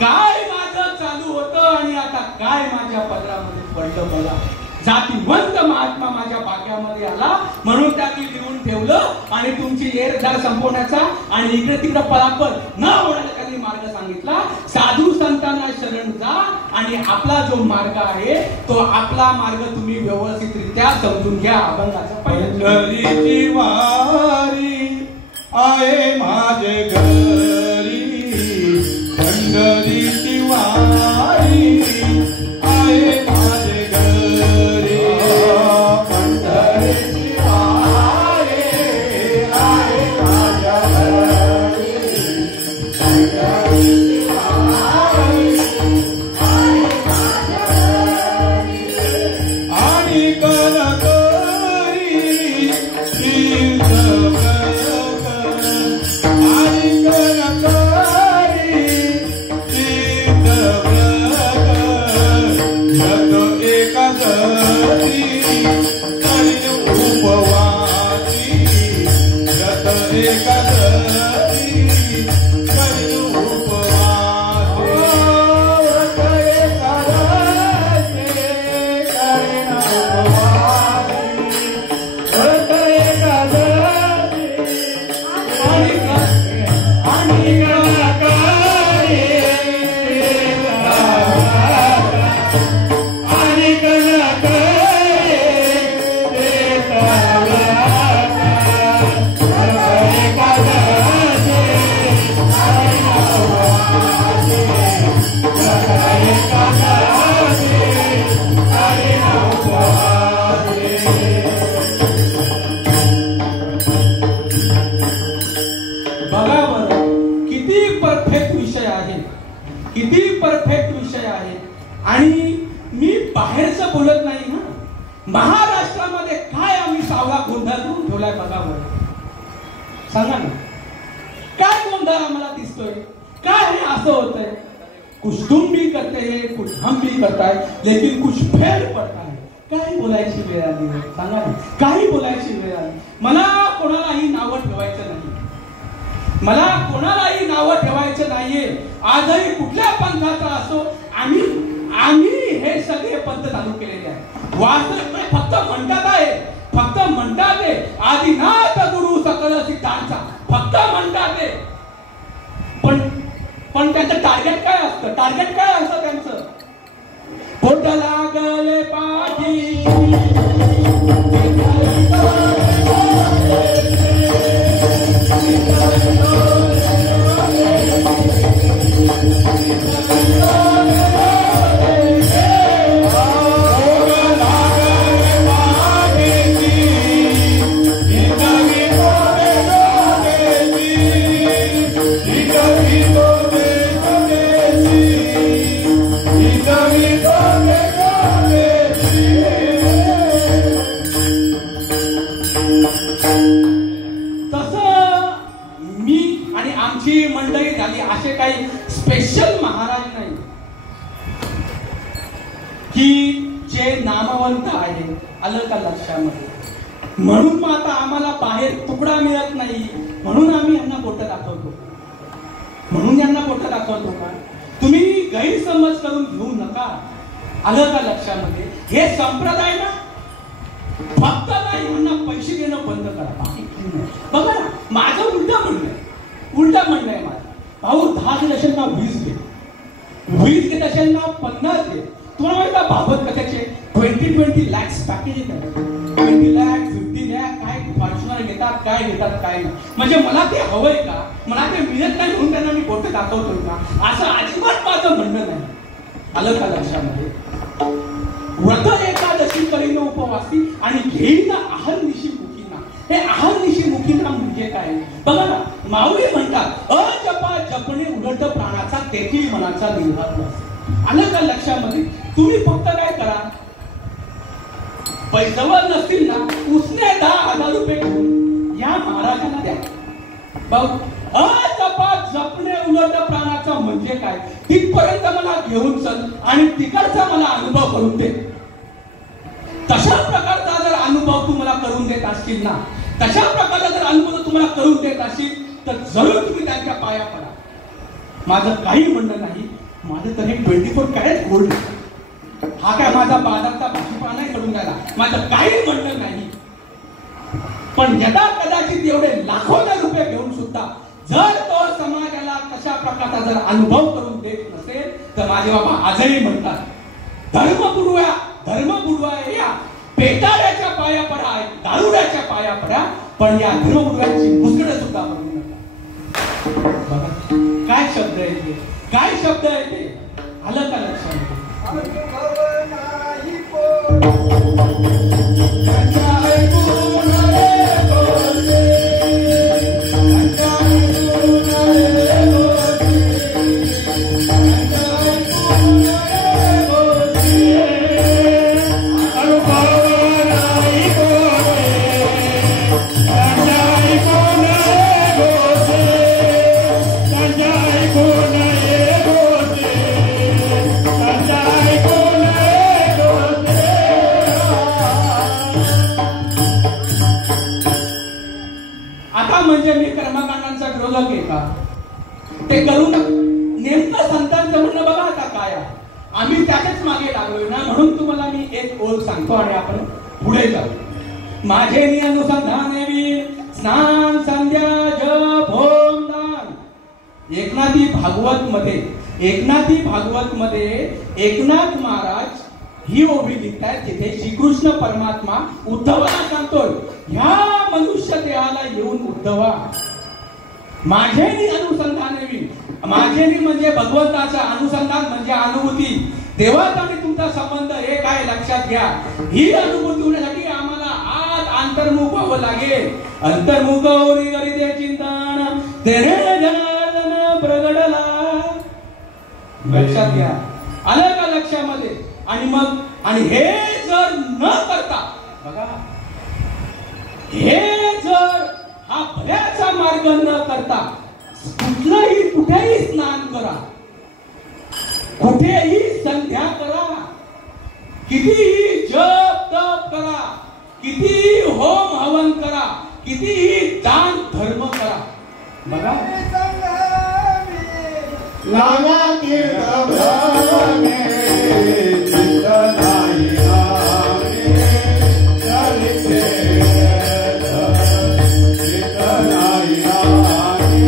काय माझं चालू होतं आणि आता काय माझ्या पदरामध्ये पडलं बघा. जातीवंत महात्मा माझ्या भाग्यामध्ये आला म्हणून त्यांनी लिहून ठेवलं आणि तुमची येरझार संपवण्याचा आणि इकडे तिकडे पळापळ न होण्याचा त्यांनी मार्ग सांगितला. साधू संतांना शरण जा आणि आपला जो मार्ग आहे तो आपला मार्ग तुम्ही व्यवस्थितरित्या समजून घ्या. अभंगाचा पंढरीची वारी आहे माझे घरी, पंढरीची वारी आहे माझे घरी, पंढरीची वारी आहे माझ्या घरी, पंढरीची वारी आहे माझ्या घरी. आणि कनकरी तीर्थव्रत, आणि कनकरी तीर्थव्रत, व्रत एकादशी करीन उपवासी, व्रत एकादशी करीन उपवासी, व्रत एकादशी करीन उपवासी, व्रत एकादशी आणि कनकरी आणि कनकरी बघा बरं किती परफेक्ट विषय आहे, किती परफेक्ट विषय आहे. आणि मी बाहेरचं बोलत नाही ना, महाराष्ट्रामध्ये काय आम्ही सावळा गोंधळ करून ठेवलाय बघा बरं. सांगा ना काय गोंधळ आम्हाला दिसतोय, काय हे असं होतंय. कुछ तुम भी करते हैं, कुछ हम भी करता है, लेकिन कुछ फेर पडता है. काही बोलायची वेळ आली आहे, सांगा ना काही बोलायची वेळ आली. मला कोणालाही नावं ठेवायचं नाही, मला कोणालाही नावं ठेवायचं नाहीये. आजही कुठल्या पंथाचा असो आम्ही हे सगळे पंथ चालू केलेले आहे. वास्तविक फक्त म्हणतात आहे, फक्त म्हणतात आहे आदिनाथ गुरु सकल सिद्धांचा, फक्त म्हणतात आहे. पण त्यांचं टार्गेट काय असतं, टार्गेट काय असतं त्यांचं? पोट लागले पाठी मंडळी झाली. असे काही स्पेशल महाराज नाही की जे नामवंत आहे. आलं का लक्षामध्ये? म्हणून मग आता आम्हाला बाहेर तुकडा मिळत नाही म्हणून आम्ही यांना बोट दाखवतो, म्हणून यांना बोट दाखवतो का? तुम्ही गैरसमज करून घेऊ नका. आलं का लक्षामध्ये? हे संप्रदाय ना फक्त नाही यांना पैसे देणं बंद करा. बघा ना माझं उलटा म्हणणं आहे माझं. भाऊ 10 देत असेल ना 20 दे, 20 देत असेल ना 50 दे. तुम्हाला माहिती का बाबत कशाचे 20 lakhs पॅकेज येतात, 20 लाख 50 लाख काय फॉर्च्युनर घेतात, काय घेतात काय नाही. म्हणजे मला ते हवंय का, मला ते मिळत नाही म्हणून त्यांना मी बोट दाखवतोय का, असं अजिबात माझं म्हणणं नाही. आलं का लक्षामध्ये? व्रत एकादशी करीन उपवासी आणि घेईन अहर्निशी मुखीना. हे अहर्निशी मुखीना म्हणजे काय? बघा ना माऊली म्हणतात अजपा जपणे उलट प्राणाचा तेथील मनाचा निर्धार. आलं का लक्षामध्ये? तुम्ही फक्त काय करा, पैजवळ नसतील ना उसने 10,000 रुपये घेऊन या महाराजांना द्या. भाऊ अजपात जपणे उलट प्राणाचा म्हणजे काय, तिथपर्यंत मला घेऊन चल आणि तिकडचा मला अनुभव करून दे. तशा प्रकारचा जर अनुभव तुम्हाला करून देत असतील ना, तशा प्रकारचा जर अनुभव तुम्हाला करून देत असतील तर जरूर तुम्ही त्यांच्या पाया पडा. माझं काही म्हणणं नाही, माझं तर हे 24 कॅरेट गोल्ड, हा काय माझा बाजारचा भाजीपाला नाही करून द्यायला, माझं काही म्हणणं नाही. पण यदा कदाचित एवढे लाखोने रुपये घेऊन सुद्धा जर तो समाजाला तशा प्रकारचा जर अनुभव करून देत नसेल तर माझे बाबा आजही म्हणतात, धर्म बुडवा या पेटाळ्याच्या पाया पडा, दारुड्याच्या पाया पडा, पण या धर्मबुडव्यांची मुसकडे सुद्धा पडू नका. काय शब्द आहे ते, काय शब्द आहे ते, आलं का लक्षात? म्हणजे मी कर्मकांडांचा विरोधक आहे का? ते करून नेमकं संतांचं म्हणणं बघा आता काय, आम्ही त्याच्याच मागे लागलोय ना. म्हणून तुम्हाला मी एक ओळ सांगतो आणि आपण पुढे जाऊ. माझे अनुसंधाने स्नान संध्या जप होम दान. एकनाथी भागवत मध्ये एकनाथ महाराज ही ओवी लिहितात जिथे श्रीकृष्ण परमात्मा उद्धवाला सांगतोय, ह्या मनुष्य देहाला येऊन उद्धवा माझेनी अनुसंधाने. माझेनी म्हणजे भगवंताचा, अनुसंधान म्हणजे अनुभूती. देवाचा आणि तुमचा संबंध एक आहे लक्षात घ्या. ही अनुभूती होण्यासाठी आम्हाला आज अंतर्मुख व्हावं लागेल. अंतर्मुख होरी करीते चिंतन तेने जनार्दन प्रगटला. लक्षात घ्या, आलं का लक्षामध्ये? आणि हे जर न करता बघा, हे जर हा भल्याचा मार्ग न करता कुठेही स्नान करा, कुठेही संध्या करा, कितीही जप तप करा, कितीही होम हवन करा, कितीही दान धर्म करा, बघा नाना तीर्थ भ्रमणे चित्त नाही आवे, चलिते चित्त नाही आवे,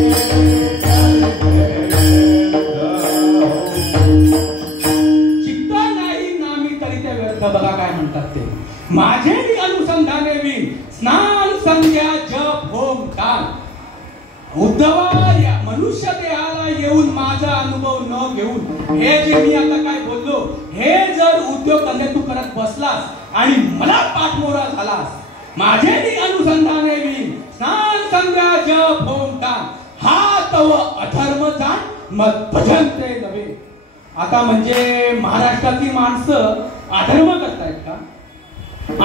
चित्त नाही नामी करीते व्यर्थ. बघा काय म्हणतात ते, माझे अनुसंधाने विण स्नान संध्या जप होम दान. उद्धवा या मनुष्य देहाला येऊन माझा अनुभव न घेऊन हे जे मी आता काय बोललो, हे जर उद्योग धंदे तू करत बसलास आणि मला पाठमोरा झालास, माझे अनुसंधाने विण स्नान संध्या जप होम दान, हा तव अधर्म जाण मग भजन ते नव्हे. आता म्हणजे महाराष्ट्रातली माणसं अधर्म करतायत का?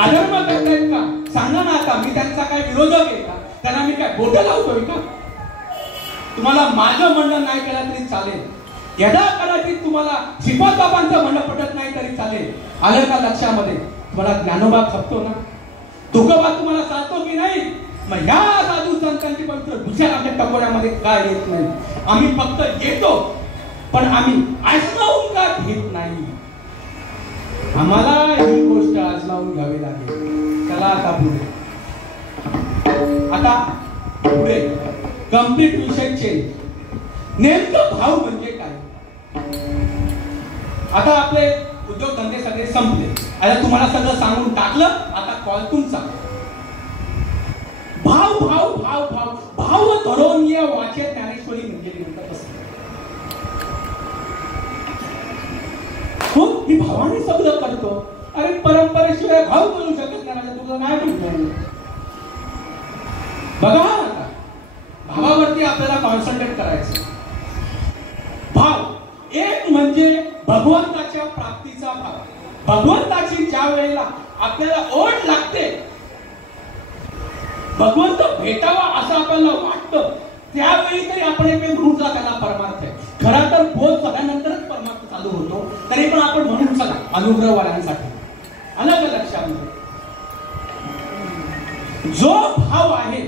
अधर्म करतायत का? सांगा ना. आता मी त्यांचा काय विरोधक आहे का? त्यांना मी काय बोट लावतोय का? तुम्हाला माझं म्हणणं नाही केलं तरी चालेल. यदा कदाचित तुम्हाला श्रीपाद बाबांचं म्हणणं पटत नाही तरी चालेल. आलं का लक्षामध्ये? तुम्हाला ज्ञानोबा खपतो ना, तुकोबा तुम्हाला चालतो की नाही? मग ह्या साधू संतांची पवित्र दुसऱ्या आमच्या टकोऱ्यामध्ये काय येत नाही. आम्ही फक्त येतो, पण आम्ही आजमावून का घेत नाही. आम्हाला ही गोष्ट आजमावून घ्यावी लागेल. चला आता पुढे कंप्लीट विषय चेंज. नेमकं भाव म्हणजे काय? आता आपले उद्योगधंदे सगळे संपले. आता तुम्हाला सगळं सांगून टाकलं. आता कॉल तुमचा. भाव भाव भाव भाव भाव धरून या वाचे ज्ञानेश्वरी म्हणजे नेमकं कसं? हो, मी भावाने शब्द करतो. अरे परंपरेशिवाय भाव बोलू शकत नाही. तुला काय म्हणतो? बघा, भावावरती आपल्याला कॉन्सन्ट्रेट करायचं. भाव एक म्हणजे भगवंताच्या प्राप्तीचा भाव. भगवंताची ज्या वेळेला आपल्याला ओढ लागते, भगवंत भेटावा असं आपल्याला वाटतं, त्यावेळी तरी आपण एक म्हणून त्याला परमार्थ आहे. खरा तर बोध झाल्यानंतरच परमार्थ चालू होतो, तरी पण आपण म्हणून चला अनुग्रहवाल्यांसाठी. आलं का लक्षामध्ये? जो भाव आहे,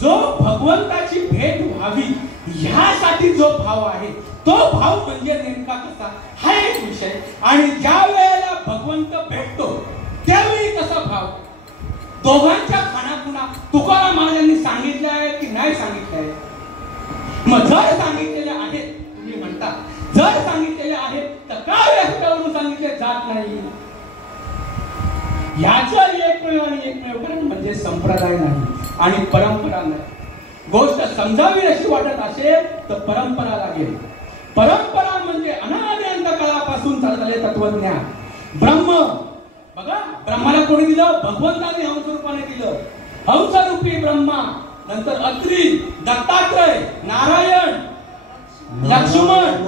जो भगवंताची भेट व्हावी ह्यासाठी जो भाव आहे, तो भाव म्हणजे नेमका कसा हा एक विषय. आणि ज्या वेळेला भगवंत भेटतो त्यावेळी कसा भाव, दोघांच्या खानापुना तुकाराम महाराजांनी सांगितलं आहे की नाही सांगितलं आहे? मग जर सांगितलेले आहेत, तुम्ही म्हणता जर सांगितलेले आहेत तर का व्यासपीठावरून सांगितले जात नाही? याचं एकमेव आणि एकमेव कारण म्हणजे संप्रदाय नाही आणि परंपरा नाही. गोष्ट समजावी अशी वाटत असेल तर परंपरा लागेल. परंपरा म्हणजे अनादी अंतकाळापासून चाललेले तत्वज्ञान. ब्रह्म बघा, ब्रह्माला कोणी दिलं? भगवंताने हंसरूपाने दिलं. हंसरूपी ब्रह्मा, नंतर अत्रि, दत्तात्रय, नारायण, लक्ष्मण.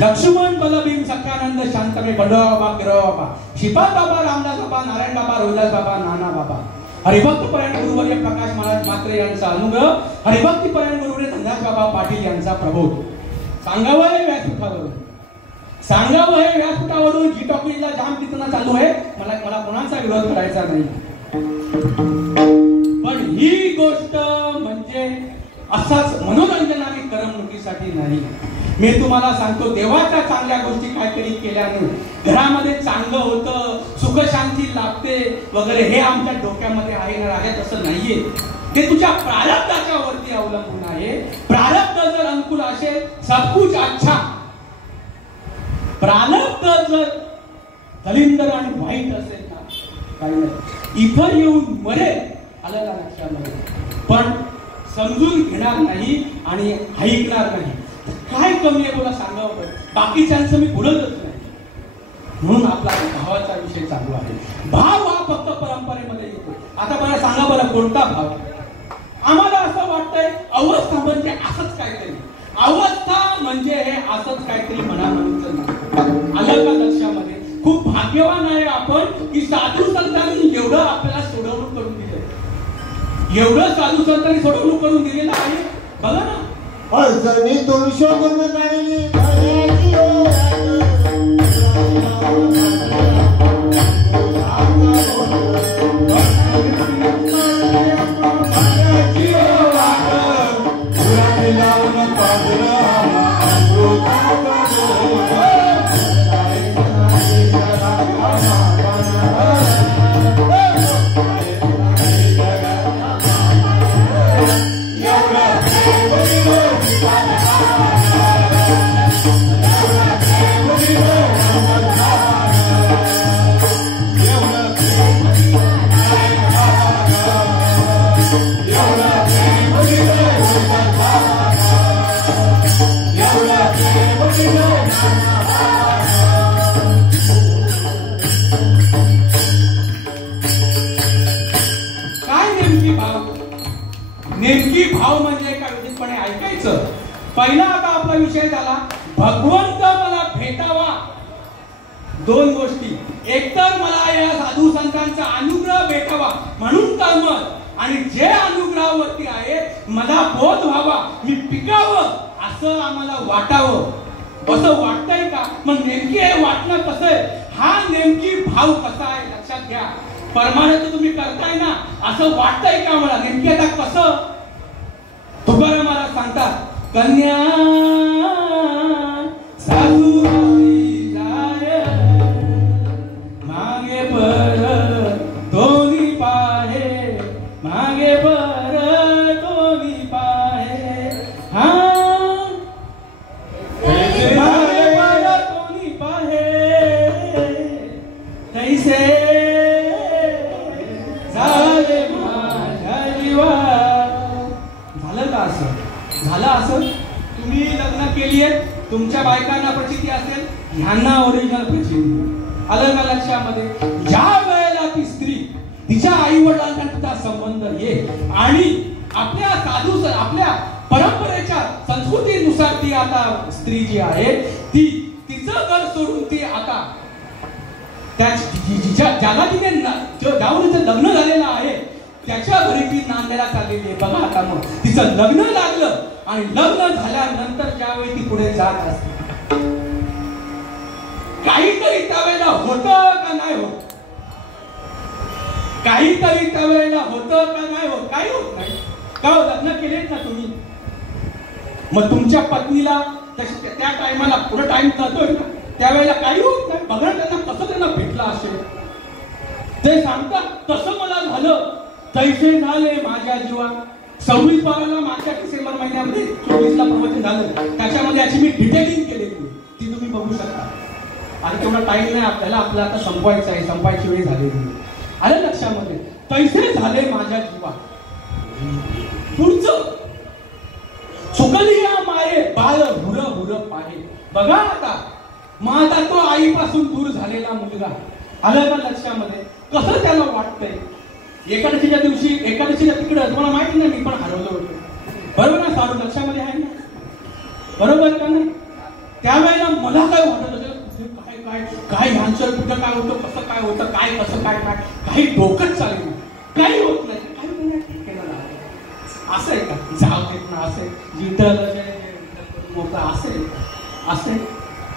लक्ष्मण बलभीम सख्यानंद शांतमे बंडोबा बाबा गिरोबा बाबा शिपा बाबा रामदास बाबा नारायण बाबा रोहिदास बाबा नाना बाबा हरिभक्त परायण गुरुवर्य प्रकाश महाराज मात्रे यांचा अनुग्रह, हरिभक्ती परायण गुरुवर्य धनराज बाबा पाटील यांचा प्रबोध. सांगावं हे व्यासपीठावरून, सांगावं हे व्यासपीठावरून. जी टॉकीजला जाम तिथून चालू आहे, मला कोणाचा विरोध करायचा नाही. पण ही गोष्ट म्हणजे असाच मनोरंजनाने करमणुकीसाठी नाही. मी तुम्हाला सांगतो, देवाच्या चांगल्या गोष्टी काहीतरी केल्याने घरामध्ये चांगलं होतं, सुखशांती लाभते वगैरे, हे आमच्या डोक्यामध्ये आहे ना आहे तसं नाहीये. ते तुझ्या प्रारब्धाच्या वरती अवलंबून आहे. प्रारब्ध जर अनुकूल असेल सब कुछ अच्छा, प्रारब्ध जर दलिंदर आणि वाईट असेल ना काही नाही. इथं येऊन मरेल, आलं ना लक्षामध्ये, पण समजून घेणार नाही आणि ऐकणार नाही. काय कमी आहे बोला, सांगावं. बाकीच्यांचं मी बोलतच नाही. म्हणून आपला भावाचा विषय चालू आहे. भाव हा फक्त परंपरेमध्ये येतो. आता मला सांगा बरं, कोणता भाव? आम्हाला असं वाटतंय अवस्था म्हणजे असंच काहीतरी, अवस्था म्हणजे हे असंच काहीतरी मनामनाचं नाही. आलं का लक्षामध्ये? खूप भाग्यवान आहे आपण की साधू संतांनी एवढं आपल्याला सोडवणूक करून दिलं, एवढं साधू संतांनी सोडवणूक करून दिलेलं आहे. बघा ना, अडचणी दोन शोधून काढली. नेमकी भाव म्हणजे काय व्यवस्थितपणे ऐकायचं. पहिला आता आपला विषय झाला भगवंत मला भेटावा. दोन गोष्टी, एकतर मला या साधू संतांचा अनुग्रह भेटावा म्हणून तळमळ आणि जे अनुग्रहावरती आहे मला बोध व्हावा मी पिकावं असं आम्हाला वाटावं. असं वाटतंय का? मग नेमकी हे वाटणं कसं आहे? हा नेमकी भाव कसा आहे लक्षात घ्या. परमानंद तुम्ही करताय ना असं वाटतंय का मला? नेमकी आता कसं? तुकाराम मला सांगतात कन्या साधू मागे पर दोन्ही पाहे मागे पर दोन्ही पाहे हा मागे पर दोन्ही पाहे कैसे झाले माझ्या जीवा. झालं का असं? झालं असं? तुम्ही लग्न केली आहे तुमच्या बायकांना प्रचिती असेल ह्यांना ओरिजिनल प्रचिती आलं का लक्षामध्ये? ज्या वेळेला ती स्त्री तिच्या आई वडिलांना तिचा संबंध ये आणि आपल्या साधू आपल्या परंपरेच्या संस्कृतीनुसार ती आता स्त्री जी आहे ती तिचं घर सोडून ती आता ज्याला तिने जाऊन तिचं लग्न झालेलं आहे त्याच्या घरी ती नांदायला चाललेली आहे. बघा आता मग तिचं लग्न लागलं आणि लग्न झाल्यानंतर ज्यावेळी ती पुढे जात असते काहीतरी त्यावेळेला होतं का नाही होत? काहीतरी त्यावेळेला होतं का नाही होत? काही होत नाही का? लग्न केलेत ना तुम्ही मग तुमच्या पत्नीला त्या टायमाला पुढे टाइम जातोय ना त्यावेळेला काही होत नाही. बघा त्यांना कसं त्यांना भेटलं असेल ते सांगतात तसं मला झालं तैसे झाले माझ्या जीवा. 26/12 मागच्या डिसेंबर महिन्यामध्ये 24ला प्रवचन झालं त्याच्यामध्ये याची मी डिटेलिंग केलेली ती तुम्ही बघू शकता. आणि तेवढा टाइम नाही आपल्याला आपल्याला आता संपवायचं आहे संपायची वेळ झालेली आलं लक्षामध्ये. तैसे झाले माझ्या जीवा. पुढचं चुकलिया माये बाळ हुर हुर पाहे. बघा आता मग आता तो आईपासून दूर झालेला मुलगा आलं का लक्षामध्ये कसं त्याला वाटतंय? एकादशीच्या दिवशी एकादशीच्या तिकडं तुम्हाला माहिती नाही मी पण हरवलं होतं बरोबर ना? साडू लक्षामध्ये आहे ना बरोबर का नाही? त्यावेळेला मला काय वाटत असेल काय काय काय ह्यांचं कुठं काय होतं कसं काय होतं काय कसं काय काय काही डोकंच चालेल काही होत नाही काही नाही केलं असं आहे का? जाव देत ना असं मोठं असं आहे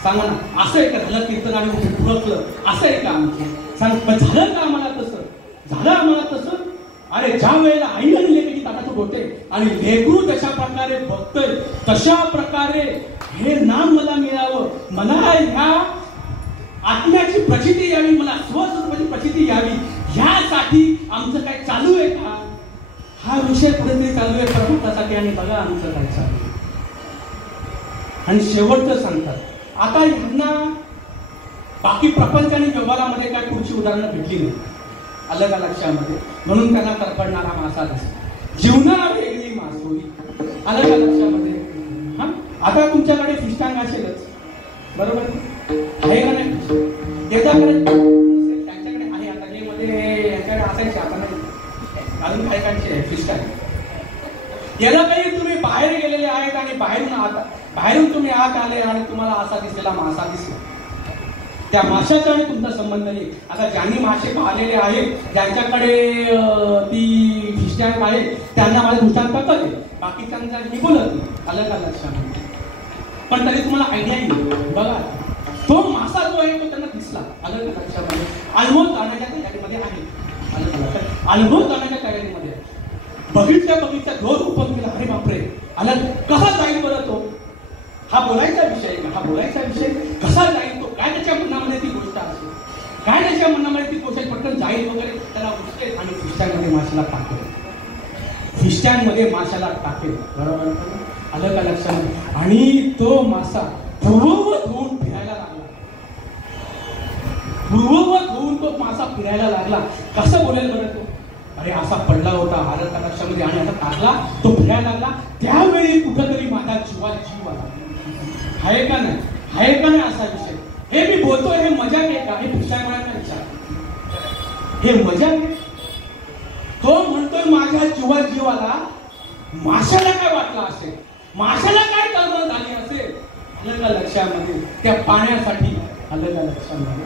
सांगा ना असं आहे का? झालं कीर्तन आणि ओळखलं असं आहे का? आमचं सांग झालं का आम्हाला तसं? झालं आम्हाला तसं? अरे ज्या वेळेला आईला लेकरी ताटातून होते आणि लेकरू तशा प्रकारे बघतोय तशा प्रकारे हे नाम मला मिळावं मला ह्या आत्म्याची प्रचिती यावी मला स्वस्वरूपाची प्रचिती यावी ह्यासाठी आमचं काय चालू आहे का? हा विषय कुठेतरी चालू आहे प्रभुत्वासाठी आणि बघा आमचं काय चालू आहे. आणि शेवटचं सांगतात आता ह्यांना बाकी प्रपंच आणि व्यवहारामध्ये काय पुढची उदाहरणं भेटली नाही आलं का लक्षामध्ये म्हणून त्यांना तरफडणारा मासा दिसतो जीवना वेगळी मासोळी आलं का लक्षामध्ये. हा आता तुमच्याकडे फिश टँक असेलच बरोबर आहे का नाही? त्यांच्याकडे आहे आता जे मध्ये यांच्याकडे असायचे आता नाही अजून काही काहीचे फिश टँक. याला काही तुम्ही बाहेर गेलेले आहेत आणि बाहेरून तुम्ही आत आले आणि तुम्हाला असा दिसलेला मासा दिसला त्या माशाचा आणि तुमचा संबंध नाही. आता ज्यांनी मासे पाहिलेले आहेत ज्यांच्याकडे ती फिश टँक आहे त्यांना माझं दृष्टांत कळते बाकीच्यांचा मी बोलत नाही आलं का लक्षात. पण तरी तुम्हाला आयडिया येईल बघा तो मासा जो आहे तो त्यांना दिसला आलं का लक्षामध्ये. अनुभव जाण्याच्या तयारीमध्ये आहे आलं का लक्षात. अनुभव जाण्याच्या तयारीमध्ये बघितल्या जोर ओपन केला अरे बापरे आलं कसा जाईल बरं तो? हा बोलायचा विषय का? हा बोलायचा विषय कसा जाईल तो? काय त्याच्या मनामध्ये ती गोष्ट असेल काय त्याच्या मनामध्ये ती गोष्ट पटकन जाईल वगैरे त्याला उचलेल आणि फिशटँकमध्ये माशाला टाकेल फिशटँकमध्ये माशाला टाकेल बरोबर आलं का लक्षामध्ये. आणि तो मासा पूर्ववत होऊन फिरायला लागला पूर्ववत होऊन तो मासा फिरायला लागला. कसं बोलेल बरं तो? अरे असा पडला होता आलं का लक्षामध्ये आणि आता टाकला तो फिरायला लागला त्यावेळी कुठंतरी माझा जीवाला जीव आला आहे का नाही? आहे का नाही असा विषय? हे मी बोलतोय हे मजाक आहे का? हे पुस्तकाचा विचार हे मजाक आहे? तो म्हणतोय माझ्या जीवा जीवाला माशाला काय वाटलं असेल माशाला काय तळमळ झाली असेल आलं का लक्षामध्ये त्या पाण्यासाठी आलं का लक्षामध्ये.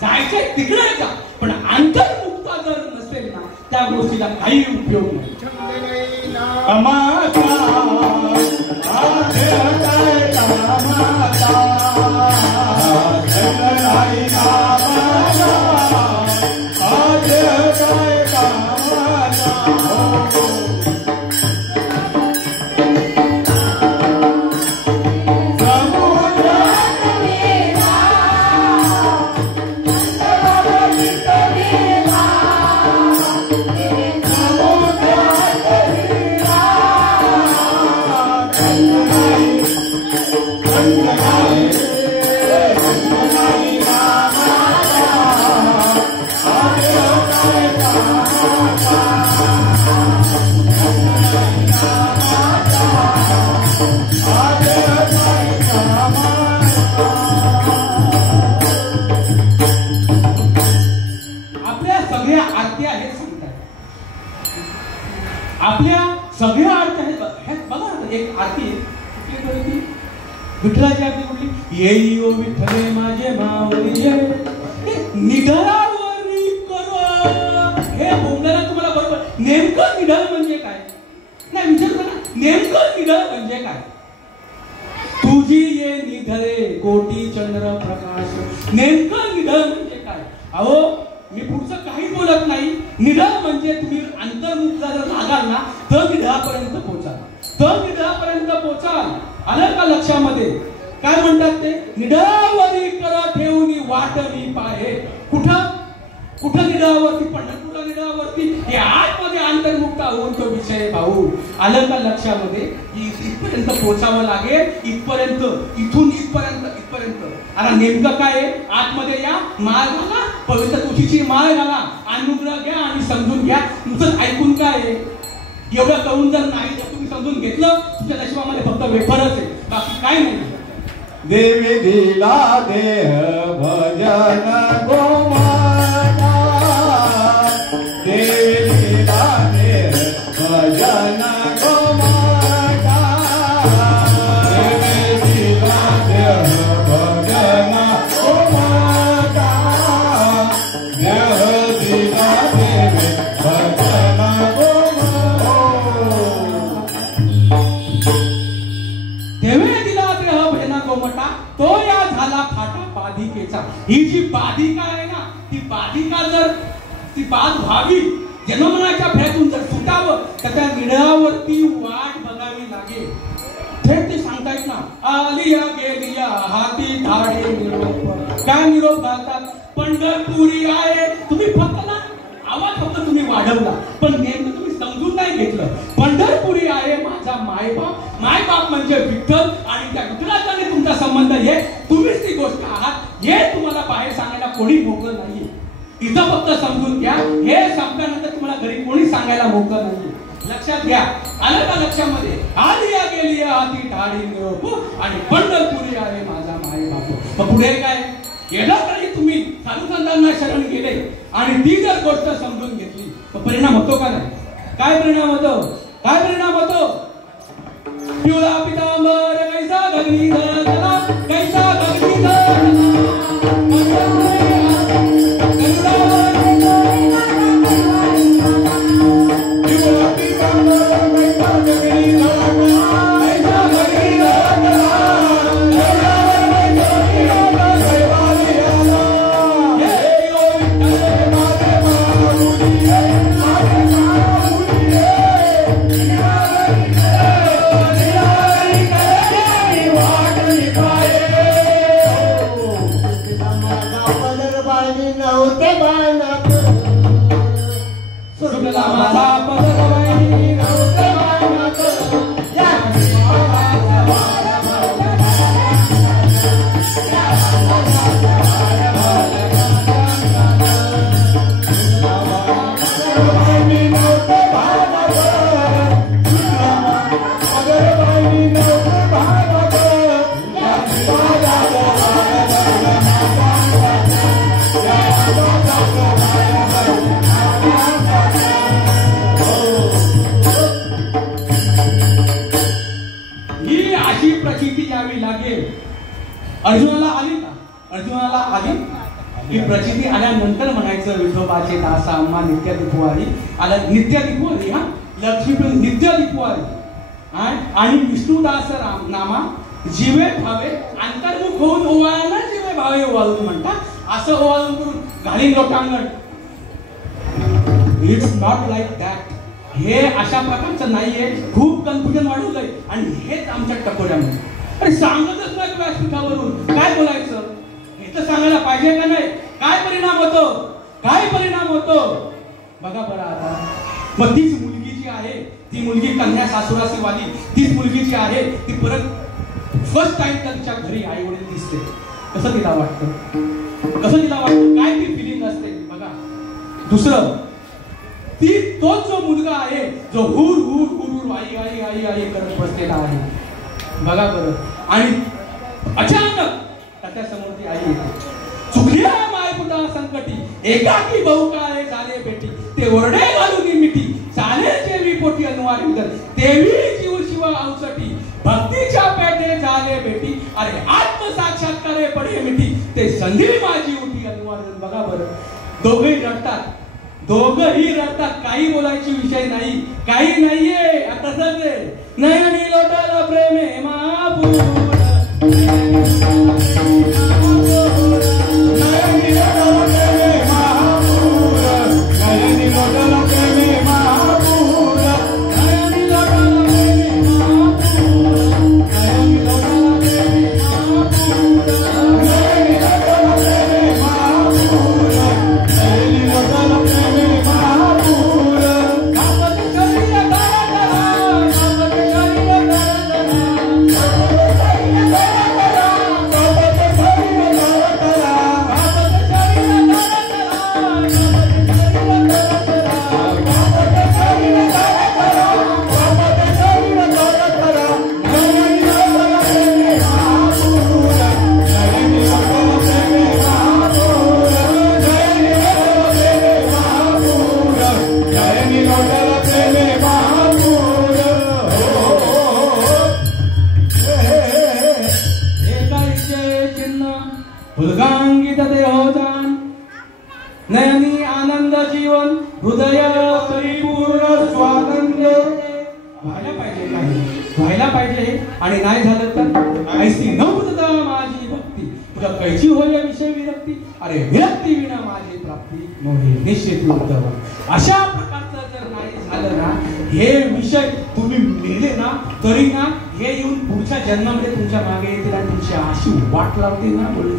जायचंय तिकडे जा, पण अंतर्मुक्ता जर नसेल ना त्या गोष्टीला काही उपयोग नाही. आपल्या सगळ्या आरत्या आहेत. बघा एक आरती कुठली, विठ्ठलाची आरती कुठली, येई ओ विठ्ठले माझे माऊली ये निधरावरी कर. हे बोलण्याला तुम्हाला बरोबर नेमकं निधर म्हणजे काय नाही विचार करा, नेमकं निधर म्हणजे काय. तुझी ये निधरे कोटी चंद्र प्रकाश, नेमकं निधर म्हणजे काय. अहो मी पुढचं काही बोलत नाही. निधळ म्हणजे तुम्ही अंतर्मुखला जर लागाल ना तर निधळापर्यंत पोहोचाल, तर निधळापर्यंत पोहोचाल. आलं का लक्षामध्ये. काय म्हणतात ते, निधळावरी कर ठेवून वाटणी पाहे. कुठं कुठं निधळावरती, पंढरपूरच्या निधळावरती, हे आतमध्ये अंतर्मुक्ता होऊन तो विषय भाऊ. आलं का लक्षामध्ये. इथपर्यंत पोहोचावं लागेल, इथपर्यंत, इथून इथपर्यंत, इथपर्यंत. आता नेमकं काय आहे, आतमध्ये या, माळ घाला, पवित्र तुळशीची माळ घाला, अनुग्रह घ्या आणि समजून घ्या. तुमचं ऐकून काय आहे, एवढं करून जर नाही तर तुम्ही समजून घेतलं, तुमच्या नशिबामध्ये फक्त वेफरच आहे, बाकी काय नाही. देवी दिला देह भजन गोमाता, देवी दिला देह भजन गोमाता, देवी दिला देह भजन गोमाता, देह दिला देवी भजन गोमाता. देवे दिला देह भजना गोमटा, तो या झाला फाटा बाधिकेचा. ही जी बाधिका आहे ना, ती बाधिका जर ती बाध व्हावी, जन्मनाच्या भ्यातून जर सुटावं तर त्या निधळावरती वाट बघावी लागेल. थेट ते सांगतायत ना, आलिया गेलिया हाती धाडे निरोप. काय निरोप घालतात, पंढरपुरी आहे. तुम्ही फक्त ना आवाज फक्त तुम्ही वाढवला, पण नेमकं तुम्ही समजून नाही घेतलं. पंढरपुरी आहे माझा मायबाप. मायबाप म्हणजे विठ्ठल आणि त्या विठ्ठलाचा तुमचा संबंध हे तुम्हीच ती गोष्ट आहात. हे तुम्हाला बाहेर सांगायला कोणी मोकळं नाही. इथं फक्त समजून घ्या. हे संपल्यानंतर तुम्हाला घरी कोणी सांगायला मोकळं नाही. लक्षात घ्या. आलं का लक्षामध्ये. आलिया गेली हाती ढाळी निरोप आणि पंढरपुरी आहे माझा मायबाप. मग पुढे काय, गेला तरी तुम्ही साधुसंतांना शरण गेले आणि ती जर गोष्ट समजून घेतली तर परिणाम होतो का नाही. काय परिणाम होतो, काय परिणाम होतो. पिवळा पितांबर कैसा गगनी धरला, कैसा गगनी धरला, अर्जुनाला आली का, अर्जुनाला आली. की प्रचिती आल्यानंतर म्हणायचं विठोबाचे दासा अम्मा नित्य दिपवारी आला, नित्य दिपवारी हा लक्ष्मी नित्य दिपवारी आणि विष्णुदास राम नामा जीवे भावे अंतर्मुख होऊन ओवाळायला जीवे भावे ओवाळून म्हणतात. असं ओवाळून करून घालीन लोटांगण. It's not like that. हे अशा प्रकारचं नाहीये. खूप कन्फ्युजन वाढवलंय आणि हेच आमच्या टकोऱ्यामध्ये. अरे सांगतच नाही व्यासपीठावरून काय बोलायचं हे तर सांगायला पाहिजे का नाही. काय परिणाम होतो, काय परिणाम होतो बघा बरं. आता मग तीच मुलगी जी आहे ती मुलगी कन्या सासुरासी वाली तीच मुलगी जी आहे ती परत फर्स्ट टाइम तिच्या घरी आई वडील दिसते. कसं तिला वाटतं, कसं तिला वाटतं, काय ती फिलिंग असते बघा. दुसरं ती तोच जो मुलगा आहे जो हुर हुर हुर आई आई आई आई करत बसलेला आहे बघा बरं. आणि अचानक त्याच्या समोर ती आई येते. चुकल्या मायपुता संकटी एकाकी बहुकाळे झाले बेटी ते ओरडे घालून मिठी चाले जेवी पोटी अनुवार विदर देवी जीव शिवा औसटी भक्तीच्या पेटे झाले बेटी अरे आत्मसाक्षात्कारे पडे मिठी ते संधी माझी उठी अनुवार. बघा बरं दोघेही रडतात, दोघंही रडतात. काही बोलायची विषय नाही, काही नाहीये. आता तसंच आहे. नयनी लोटाला प्रेमे महापूर नयनी आनंद जीवन हृदय परिपूर्ण स्वानंद व्हायला पाहिजे, काही व्हायला पाहिजे. आणि नाही झालं तर ऐसी नवृत्ता माझी भक्ती तुला कैची होय विषय विरक्ती अरे विरक्ती विना माझी प्राप्ती मोहे निश्चित उद्धव. अशा प्रकारचं जर नाही झालं ना हे विषय तुम्ही मेले ना तरी ना हे येऊन पुढच्या जन्मामध्ये तुमच्या मागे येतील आणि तुमची अशी वाट लावतील ना बोलू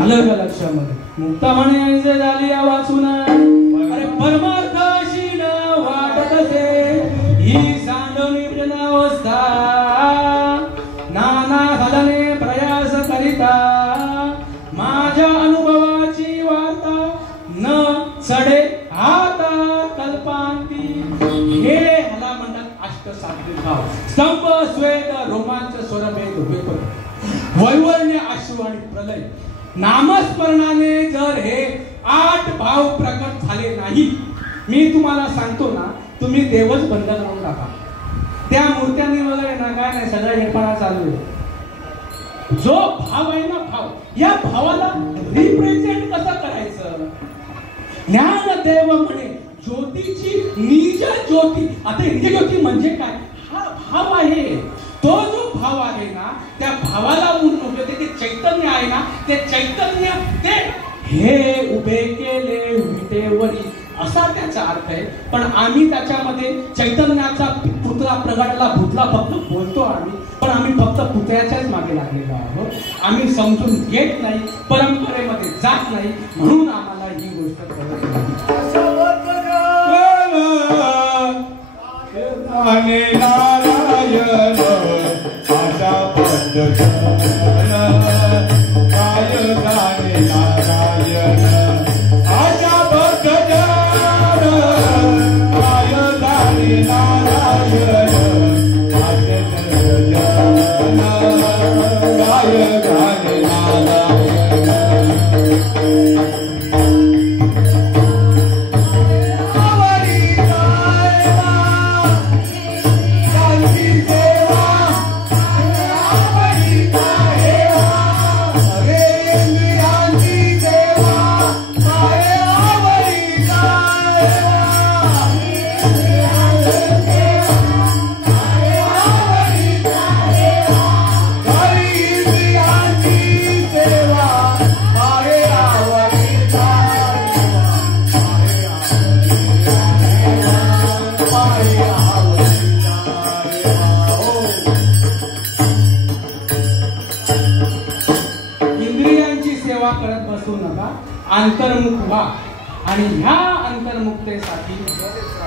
अलग लक्षामध्ये. मुक्ता म्हणे ऐसे झाली वाचून अरे परमार्थ अशी न वाटत असे ही सांडवणी अवस्था नाना साधने प्रयास करिता माझ्या अनुभवाची वार्ता न चढे आता कल्पांती. हे ह्याला म्हणतात अष्टसात्विक भाव. स्तंभ स्वेद रोमांच स्वरभेद वैवर्ण्य अश्रू आणि प्रलय. नामस्मरणाने जर हे 8 भाव प्रकट झाले नाही मी तुम्हाला सांगतो ना तुम्ही देवच बंद करून टाका. त्या मूर्त्यांनी वगैरे ना काय नाही सगळा हेरपणा चालू आहे. जो भाव आहे ना भाव या भावाला रिप्रेझेंट कसं करायचं. ज्ञानदेव म्हणे ज्योतीची निज ज्योती. आता निज ज्योती म्हणजे काय हा भाव आहे. तो जो भाव आहे ना त्या भावाला ते चैतन्य आहे ना ते चैतन्य ते हे उभे केले विटेवरी असा त्याचा अर्थ आहे. पण आम्ही त्याच्यामध्ये चैतन्याचा पुतळा प्रगटला भूतला फक्त बोलतो आम्ही, पण आम्ही फक्त पुतळ्याच्याच मागे लागलेलो आहोत. आम्ही समजून घेत नाही, परंपरेमध्ये जात नाही, म्हणून आम्हाला ही गोष्ट कळत नाही. नारायण आशा अंतर्मुख व्हा. आणि ह्या अंतर्मुक्तेसाठी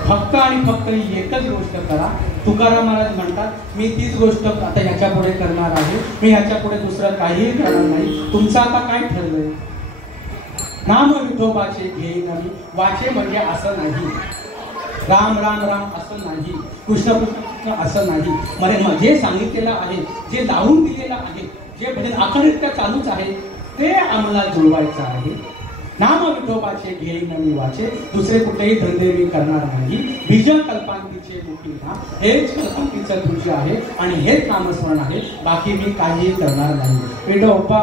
फक्त आणि फक्त एकच गोष्ट करा. तुकाराम महाराज म्हणतात मी तीच गोष्ट आता ह्याच्या पुढे करणार आहे, मी ह्याच्या पुढे दुसरं काहीही करणार नाही. तुमचं आता काय ठरलंय? नाम विठोबाचे घेईन मी. वाचे म्हणजे असं नाही, राम राम राम असं नाही, कृष्ण कृष्ण कृष्ण असं नाही. मला जे सांगितलेलं आहे, जे लावून दिलेलं आहे, जे भजन अखंडित चालूच आहे ते आम्हाला जुळवायचं आहे. नाम विठोबाचे घेईन मी वाचे, दुसरे कुठलेही धंदे मी करणार नाही. बीज कल्पांतीचे मुखी ना, हेच कल्पांतीचं तुझे आहे आणि हेच नामस्मरण आहे, बाकी मी काही करणार नाही. विठोबा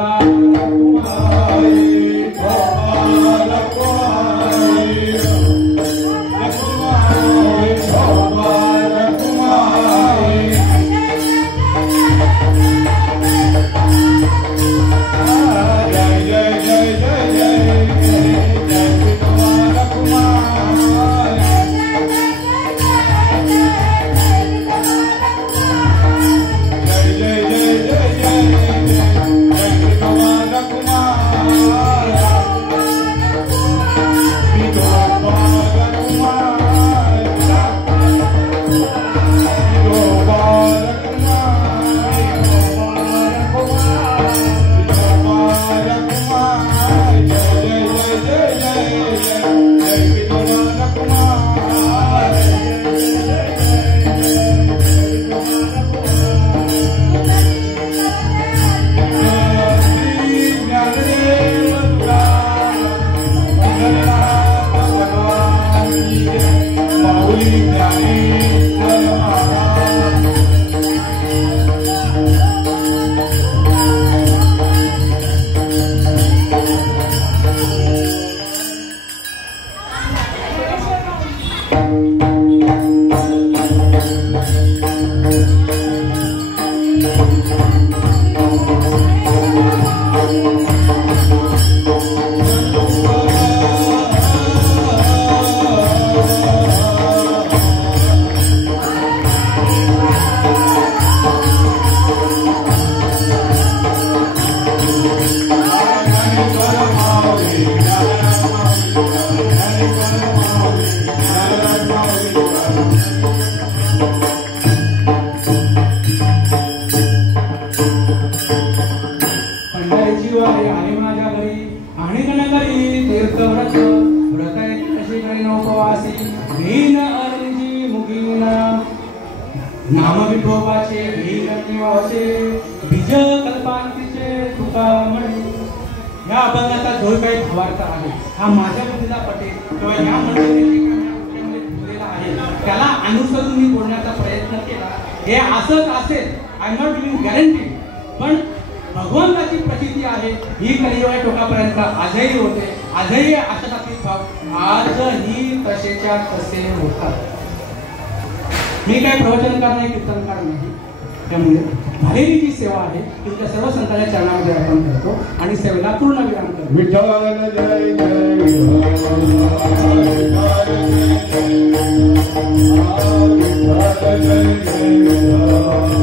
नाम विठोबाचे वाचे, बीज कल्पांतीचे तुका म्हणे. या अभंगाचा जो काही भावार्थ आहे हा माझ्या बुद्धीला पटेल किंवा या मंडळीने ठेवलेला आहे त्याला अनुसरून मी बोलण्याचा प्रयत्न केला. हे असंच असेल, आय नॉट गिव्हिंग गॅरंटी, पण भगवंताची प्रचिती आहे ही कलियुगाच्या टोकापर्यंत आजही होते. आजही आशातातील भाव आजही तसेच्या तसे होतात. मी काय प्रवचनकार नाही, कीर्तनकार नाही. त्यामुळे झालेली जी सेवा आहे तुमच्या सर्व संतांच्या चरणामध्ये अर्पण करतो आणि सेवेला पूर्ण विराम करतो. विठ्ठल जय जय विठ्ठल जय जय